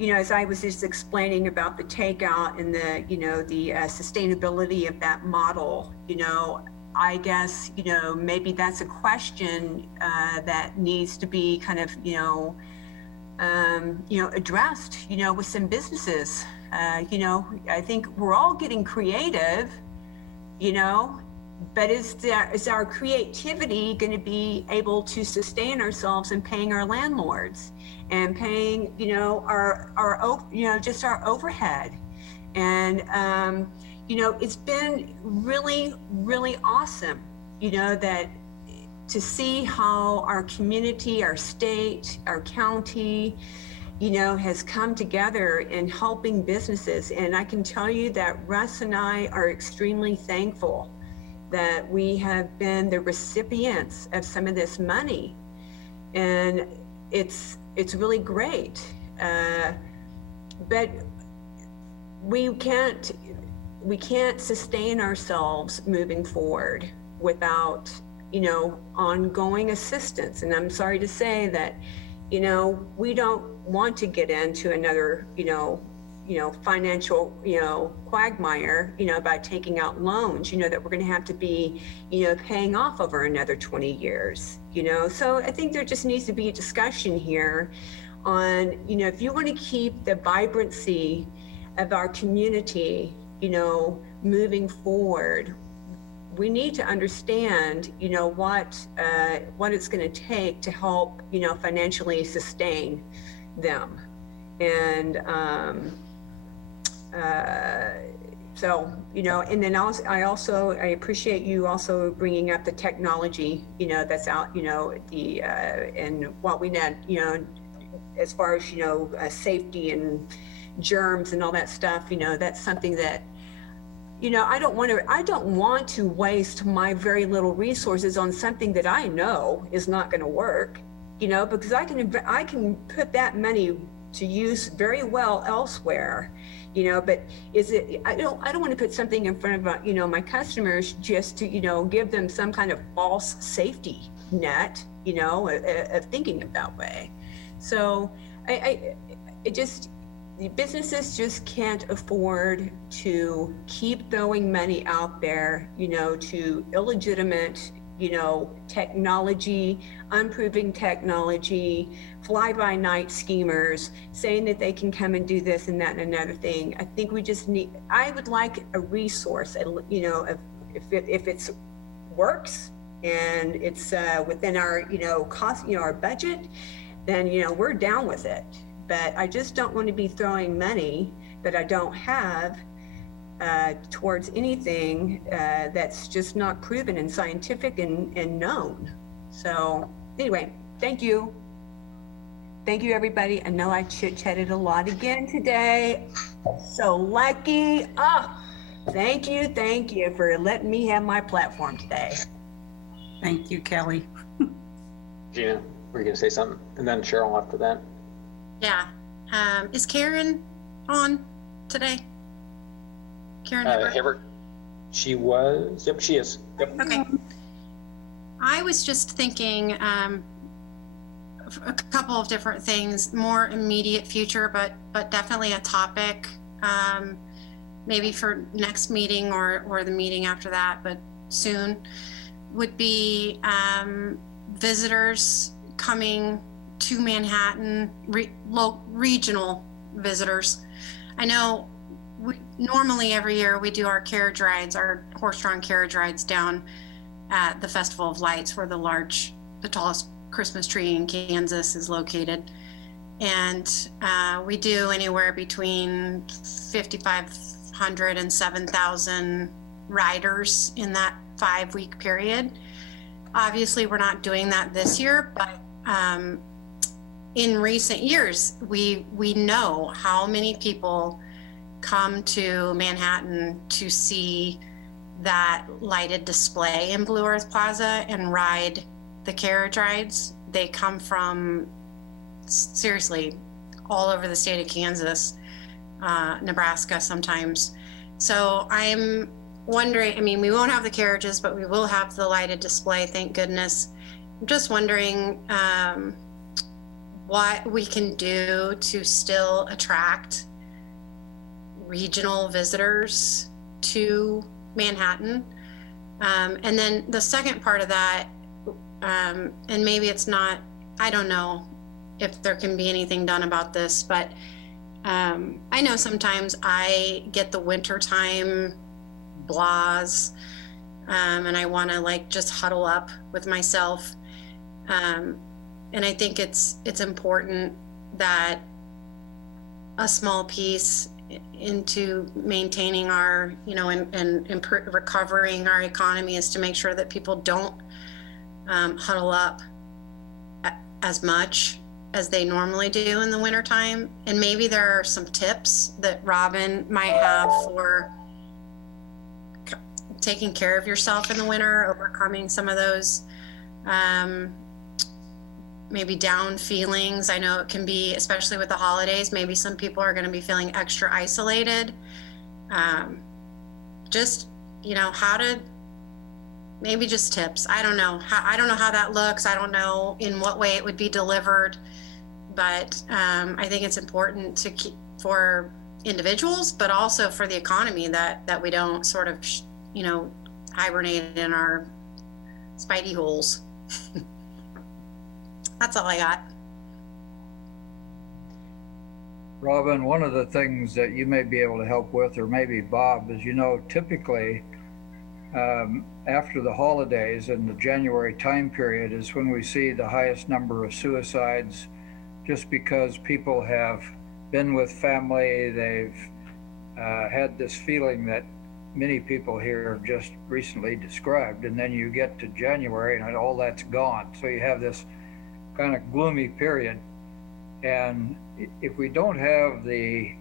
As I was just explaining about the takeout and the sustainability of that model, I guess, maybe that's a question that needs to be kind of, addressed, with some businesses. I think we're all getting creative, but is our creativity going to be able to sustain ourselves in paying our landlords and paying, just our overhead? And, it's been really, really awesome, that to see how our community, our state, our county, has come together in helping businesses. And I can tell you that Russ and I are extremely thankful that we have been the recipients of some of this money, and it's really great. But we can't sustain ourselves moving forward without ongoing assistance. And I'm sorry to say that we don't want to get into another financial, quagmire, about taking out loans, that we're going to have to be, paying off over another 20 years, So I think there just needs to be a discussion here on, if you want to keep the vibrancy of our community, moving forward, we need to understand, what it's going to take to help, financially sustain them. And so, and then I appreciate you also bringing up the technology, that's out, and what we need, as far as, safety and germs and all that stuff, that's something that, I don't want to waste my very little resources on something that I know is not going to work, because I can put that money to use very well elsewhere, but I don't want to put something in front of, my customers just to, give them some kind of false safety net, of thinking of that way. So the businesses just can't afford to keep throwing money out there, to illegitimate, technology, unproven technology, fly-by-night schemers, saying that they can come and do this and that and another thing. I think we just I would like a resource, if it works and it's within our, cost, our budget, then, we're down with it. But I just don't want to be throwing money that I don't have towards anything that's just not proven and scientific and known. So anyway, thank you. Thank you, everybody. I know I chit-chatted a lot again today. So lucky. Oh, thank you for letting me have my platform today. Thank you, Kelly. Gina, were you going to say something? And then Cheryl after that. Yeah. Is Karen on today? Karen Hibbert? She was. Yep, she is. Yep. Okay. I was just thinking a couple of different things, more immediate future, but definitely a topic, maybe for next meeting or the meeting after that, but soon, would be visitors coming to Manhattan, regional visitors. I know normally every year we do our carriage rides, our horse-drawn carriage rides down at the Festival of Lights, where the tallest Christmas tree in Kansas is located. And we do anywhere between 5,500 and 7,000 riders in that 5-week period. Obviously, we're not doing that this year, but in recent years, we know how many people come to Manhattan to see that lighted display in Blue Earth Plaza and ride the carriage rides. They come from, seriously, all over the state of Kansas, Nebraska sometimes. So I'm wondering, we won't have the carriages, but we will have the lighted display, thank goodness. I'm just wondering what we can do to still attract regional visitors to Manhattan. And then the second part of that, and maybe it's not, I don't know if there can be anything done about this, but I know sometimes I get the wintertime blahs, and I want to just huddle up with myself. And I think it's important that a small piece into maintaining our, and recovering our economy is to make sure that people don't huddle up as much as they normally do in the wintertime. And maybe there are some tips that Robin might have for taking care of yourself in the winter, overcoming some of those maybe down feelings. I know it can be, especially with the holidays, maybe some people are going to be feeling extra isolated. Just, how to, maybe just tips. I don't know. I don't know how that looks. I don't know in what way it would be delivered, but I think it's important to keep for individuals, but also for the economy, that we don't sort of, hibernate in our spidey holes. That's all I got. Robin, one of the things that you may be able to help with, or maybe Bob, is, typically after the holidays and the January time period is when we see the highest number of suicides, just because people have been with family, they've had this feeling that many people here have just recently described, and then you get to January and all that's gone. So you have this kind of gloomy period. And if we don't have the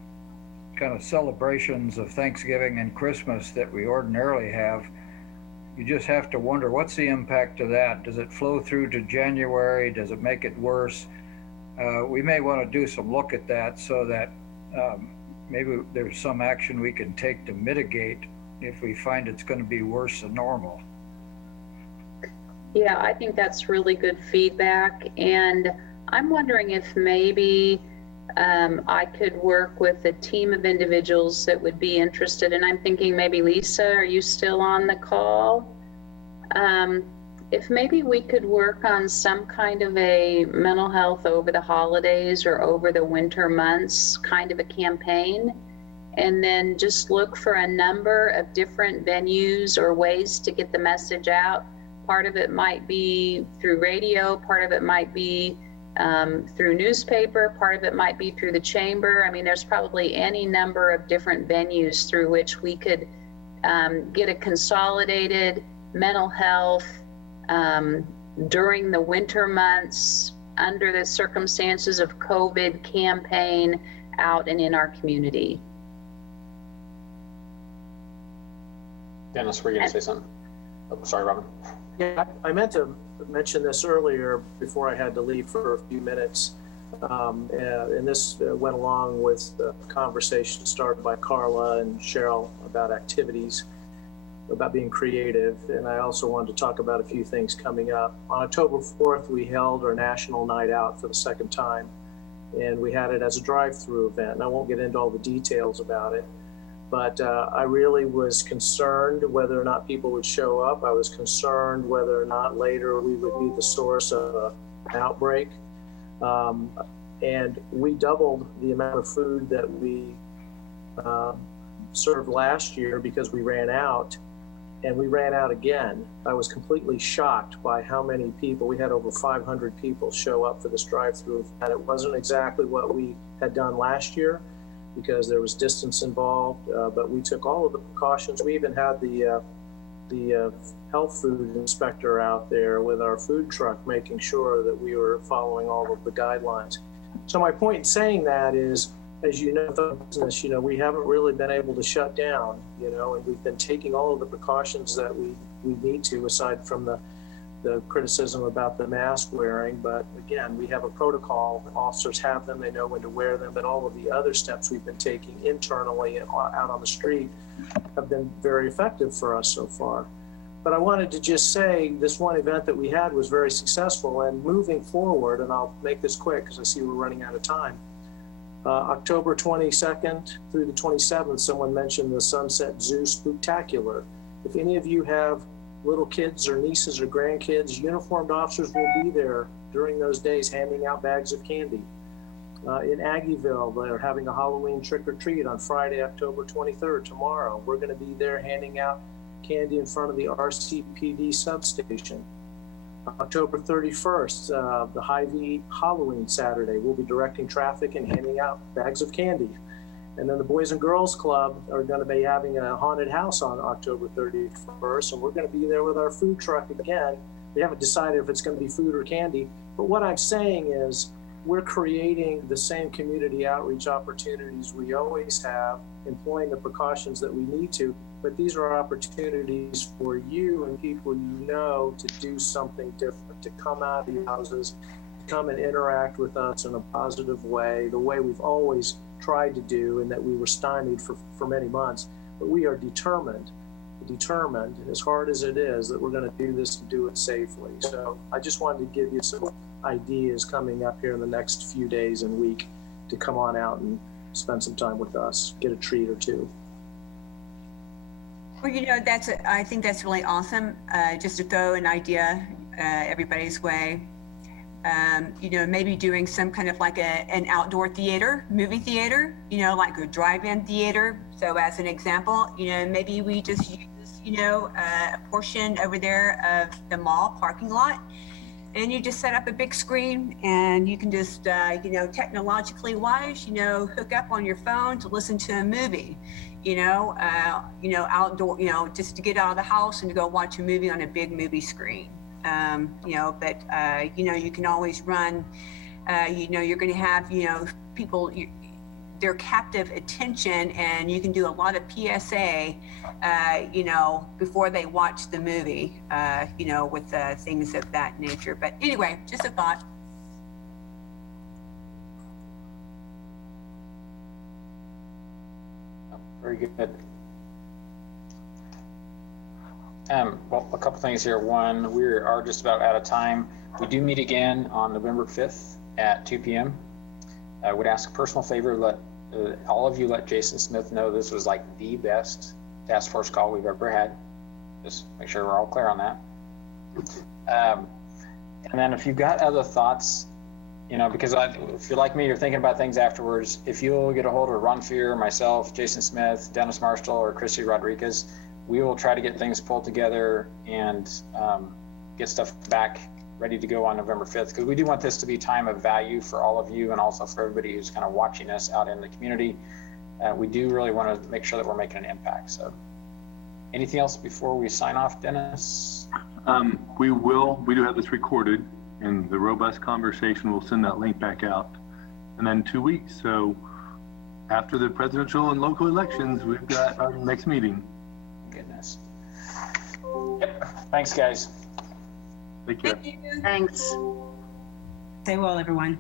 kind of celebrations of Thanksgiving and Christmas that we ordinarily have, you just have to wonder, what's the impact of that? Does it flow through to January? Does it make it worse? We may want to do some look at that so that maybe there's some action we can take to mitigate if we find it's going to be worse than normal. Yeah, I think that's really good feedback. And I'm wondering if maybe I could work with a team of individuals that would be interested. And I'm thinking maybe Lisa, are you still on the call? If maybe we could work on some kind of a mental health over the holidays or over the winter months kind of a campaign, and then just look for a number of different venues or ways to get the message out. Part of it might be through radio, part of it might be through newspaper, part of it might be through the chamber. I mean, there's probably any number of different venues through which we could get a consolidated mental health during the winter months under the circumstances of COVID campaign out and in our community. Dennis, were you going to say something? Oh, sorry, Robin. Yeah, I meant to mention this earlier before I had to leave for a few minutes. And this went along with the conversation started by Carla and Cheryl about activities, about being creative. And I also wanted to talk about a few things coming up. On October 4th, we held our National Night Out for the second time. And we had it as a drive-through event. And I won't get into all the details about it. But I really was concerned whether or not people would show up. I was concerned whether or not later we would be the source of an outbreak. And we doubled the amount of food that we served last year because we ran out, and we ran out again. I was completely shocked by how many people. We had over 500 people show up for this drive-through, and it wasn't exactly what we had done last year, because there was distance involved, but we took all of the precautions. We even had the health food inspector out there with our food truck, making sure that we were following all of the guidelines. So my point in saying that is, as you know, the business, we haven't really been able to shut down, and we've been taking all of the precautions that we need to, aside from the criticism about the mask wearing. But again, we have a protocol. Officers have them, they know when to wear them, but all of the other steps we've been taking internally and out on the street have been very effective for us so far. But I wanted to just say this one event that we had was very successful, and moving forward, and I'll make this quick because I see we're running out of time. October 22nd through the 27th, someone mentioned the Sunset Zeus Spooktacular. If any of you have little kids or nieces or grandkids, uniformed officers will be there during those days handing out bags of candy. In Aggieville, they're having a Halloween trick-or-treat on Friday, October 23rd, tomorrow. We're going to be there handing out candy in front of the RCPD substation. October 31st, the Hy-Vee Halloween Saturday, we'll be directing traffic and handing out bags of candy. And then the Boys and Girls Club are going to be having a haunted house on October 31st, and we're going to be there with our food truck again. We haven't decided if it's going to be food or candy, but what I'm saying is we're creating the same community outreach opportunities we always have, employing the precautions that we need to, but these are opportunities for you and people to do something different, to come out of your houses, to come and interact with us in a positive way, the way we've always tried to do, and that we were stymied for many months. But we are determined, as hard as it is, that we're going to do this and do it safely. So I just wanted to give you some ideas coming up here in the next few days and week to come on out and spend some time with us, get a treat or two. Well, I think that's really awesome. Just to throw an idea everybody's way. Maybe doing some kind of like an outdoor theater, movie theater, like a drive-in theater. So as an example, maybe we just use, a portion over there of the mall parking lot, and you just set up a big screen, and you can just, technologically wise, hook up on your phone to listen to a movie, outdoor, just to get out of the house and to go watch a movie on a big movie screen. But you can always run, you're going to have, people, their captive attention, and you can do a lot of PSA, before they watch the movie, with things of that nature. But anyway, just a thought. Very good. Well, a couple things here. One, we are just about out of time. We do meet again on November 5th at 2 p.m. I would ask a personal favor, all of you let Jason Smith know this was like the best task force call we've ever had. Just make sure we're all clear on that. And then if you've got other thoughts, because if you're like me, you're thinking about things afterwards, if you'll get a hold of Ron Fear, myself, Jason Smith, Dennis Marshall, or Christy Rodriguez, we will try to get things pulled together and get stuff back ready to go on November 5th, because we do want this to be time of value for all of you and also for everybody who's kind of watching us out in the community. We do really want to make sure that we're making an impact. So anything else before we sign off, Dennis? We do have this recorded, and the robust conversation, we'll send that link back out. And then 2 weeks, so after the presidential and local elections, we've got our next meeting. Goodness. Yep. Thanks, guys. Take care. Thank you. Thanks. Stay well, everyone.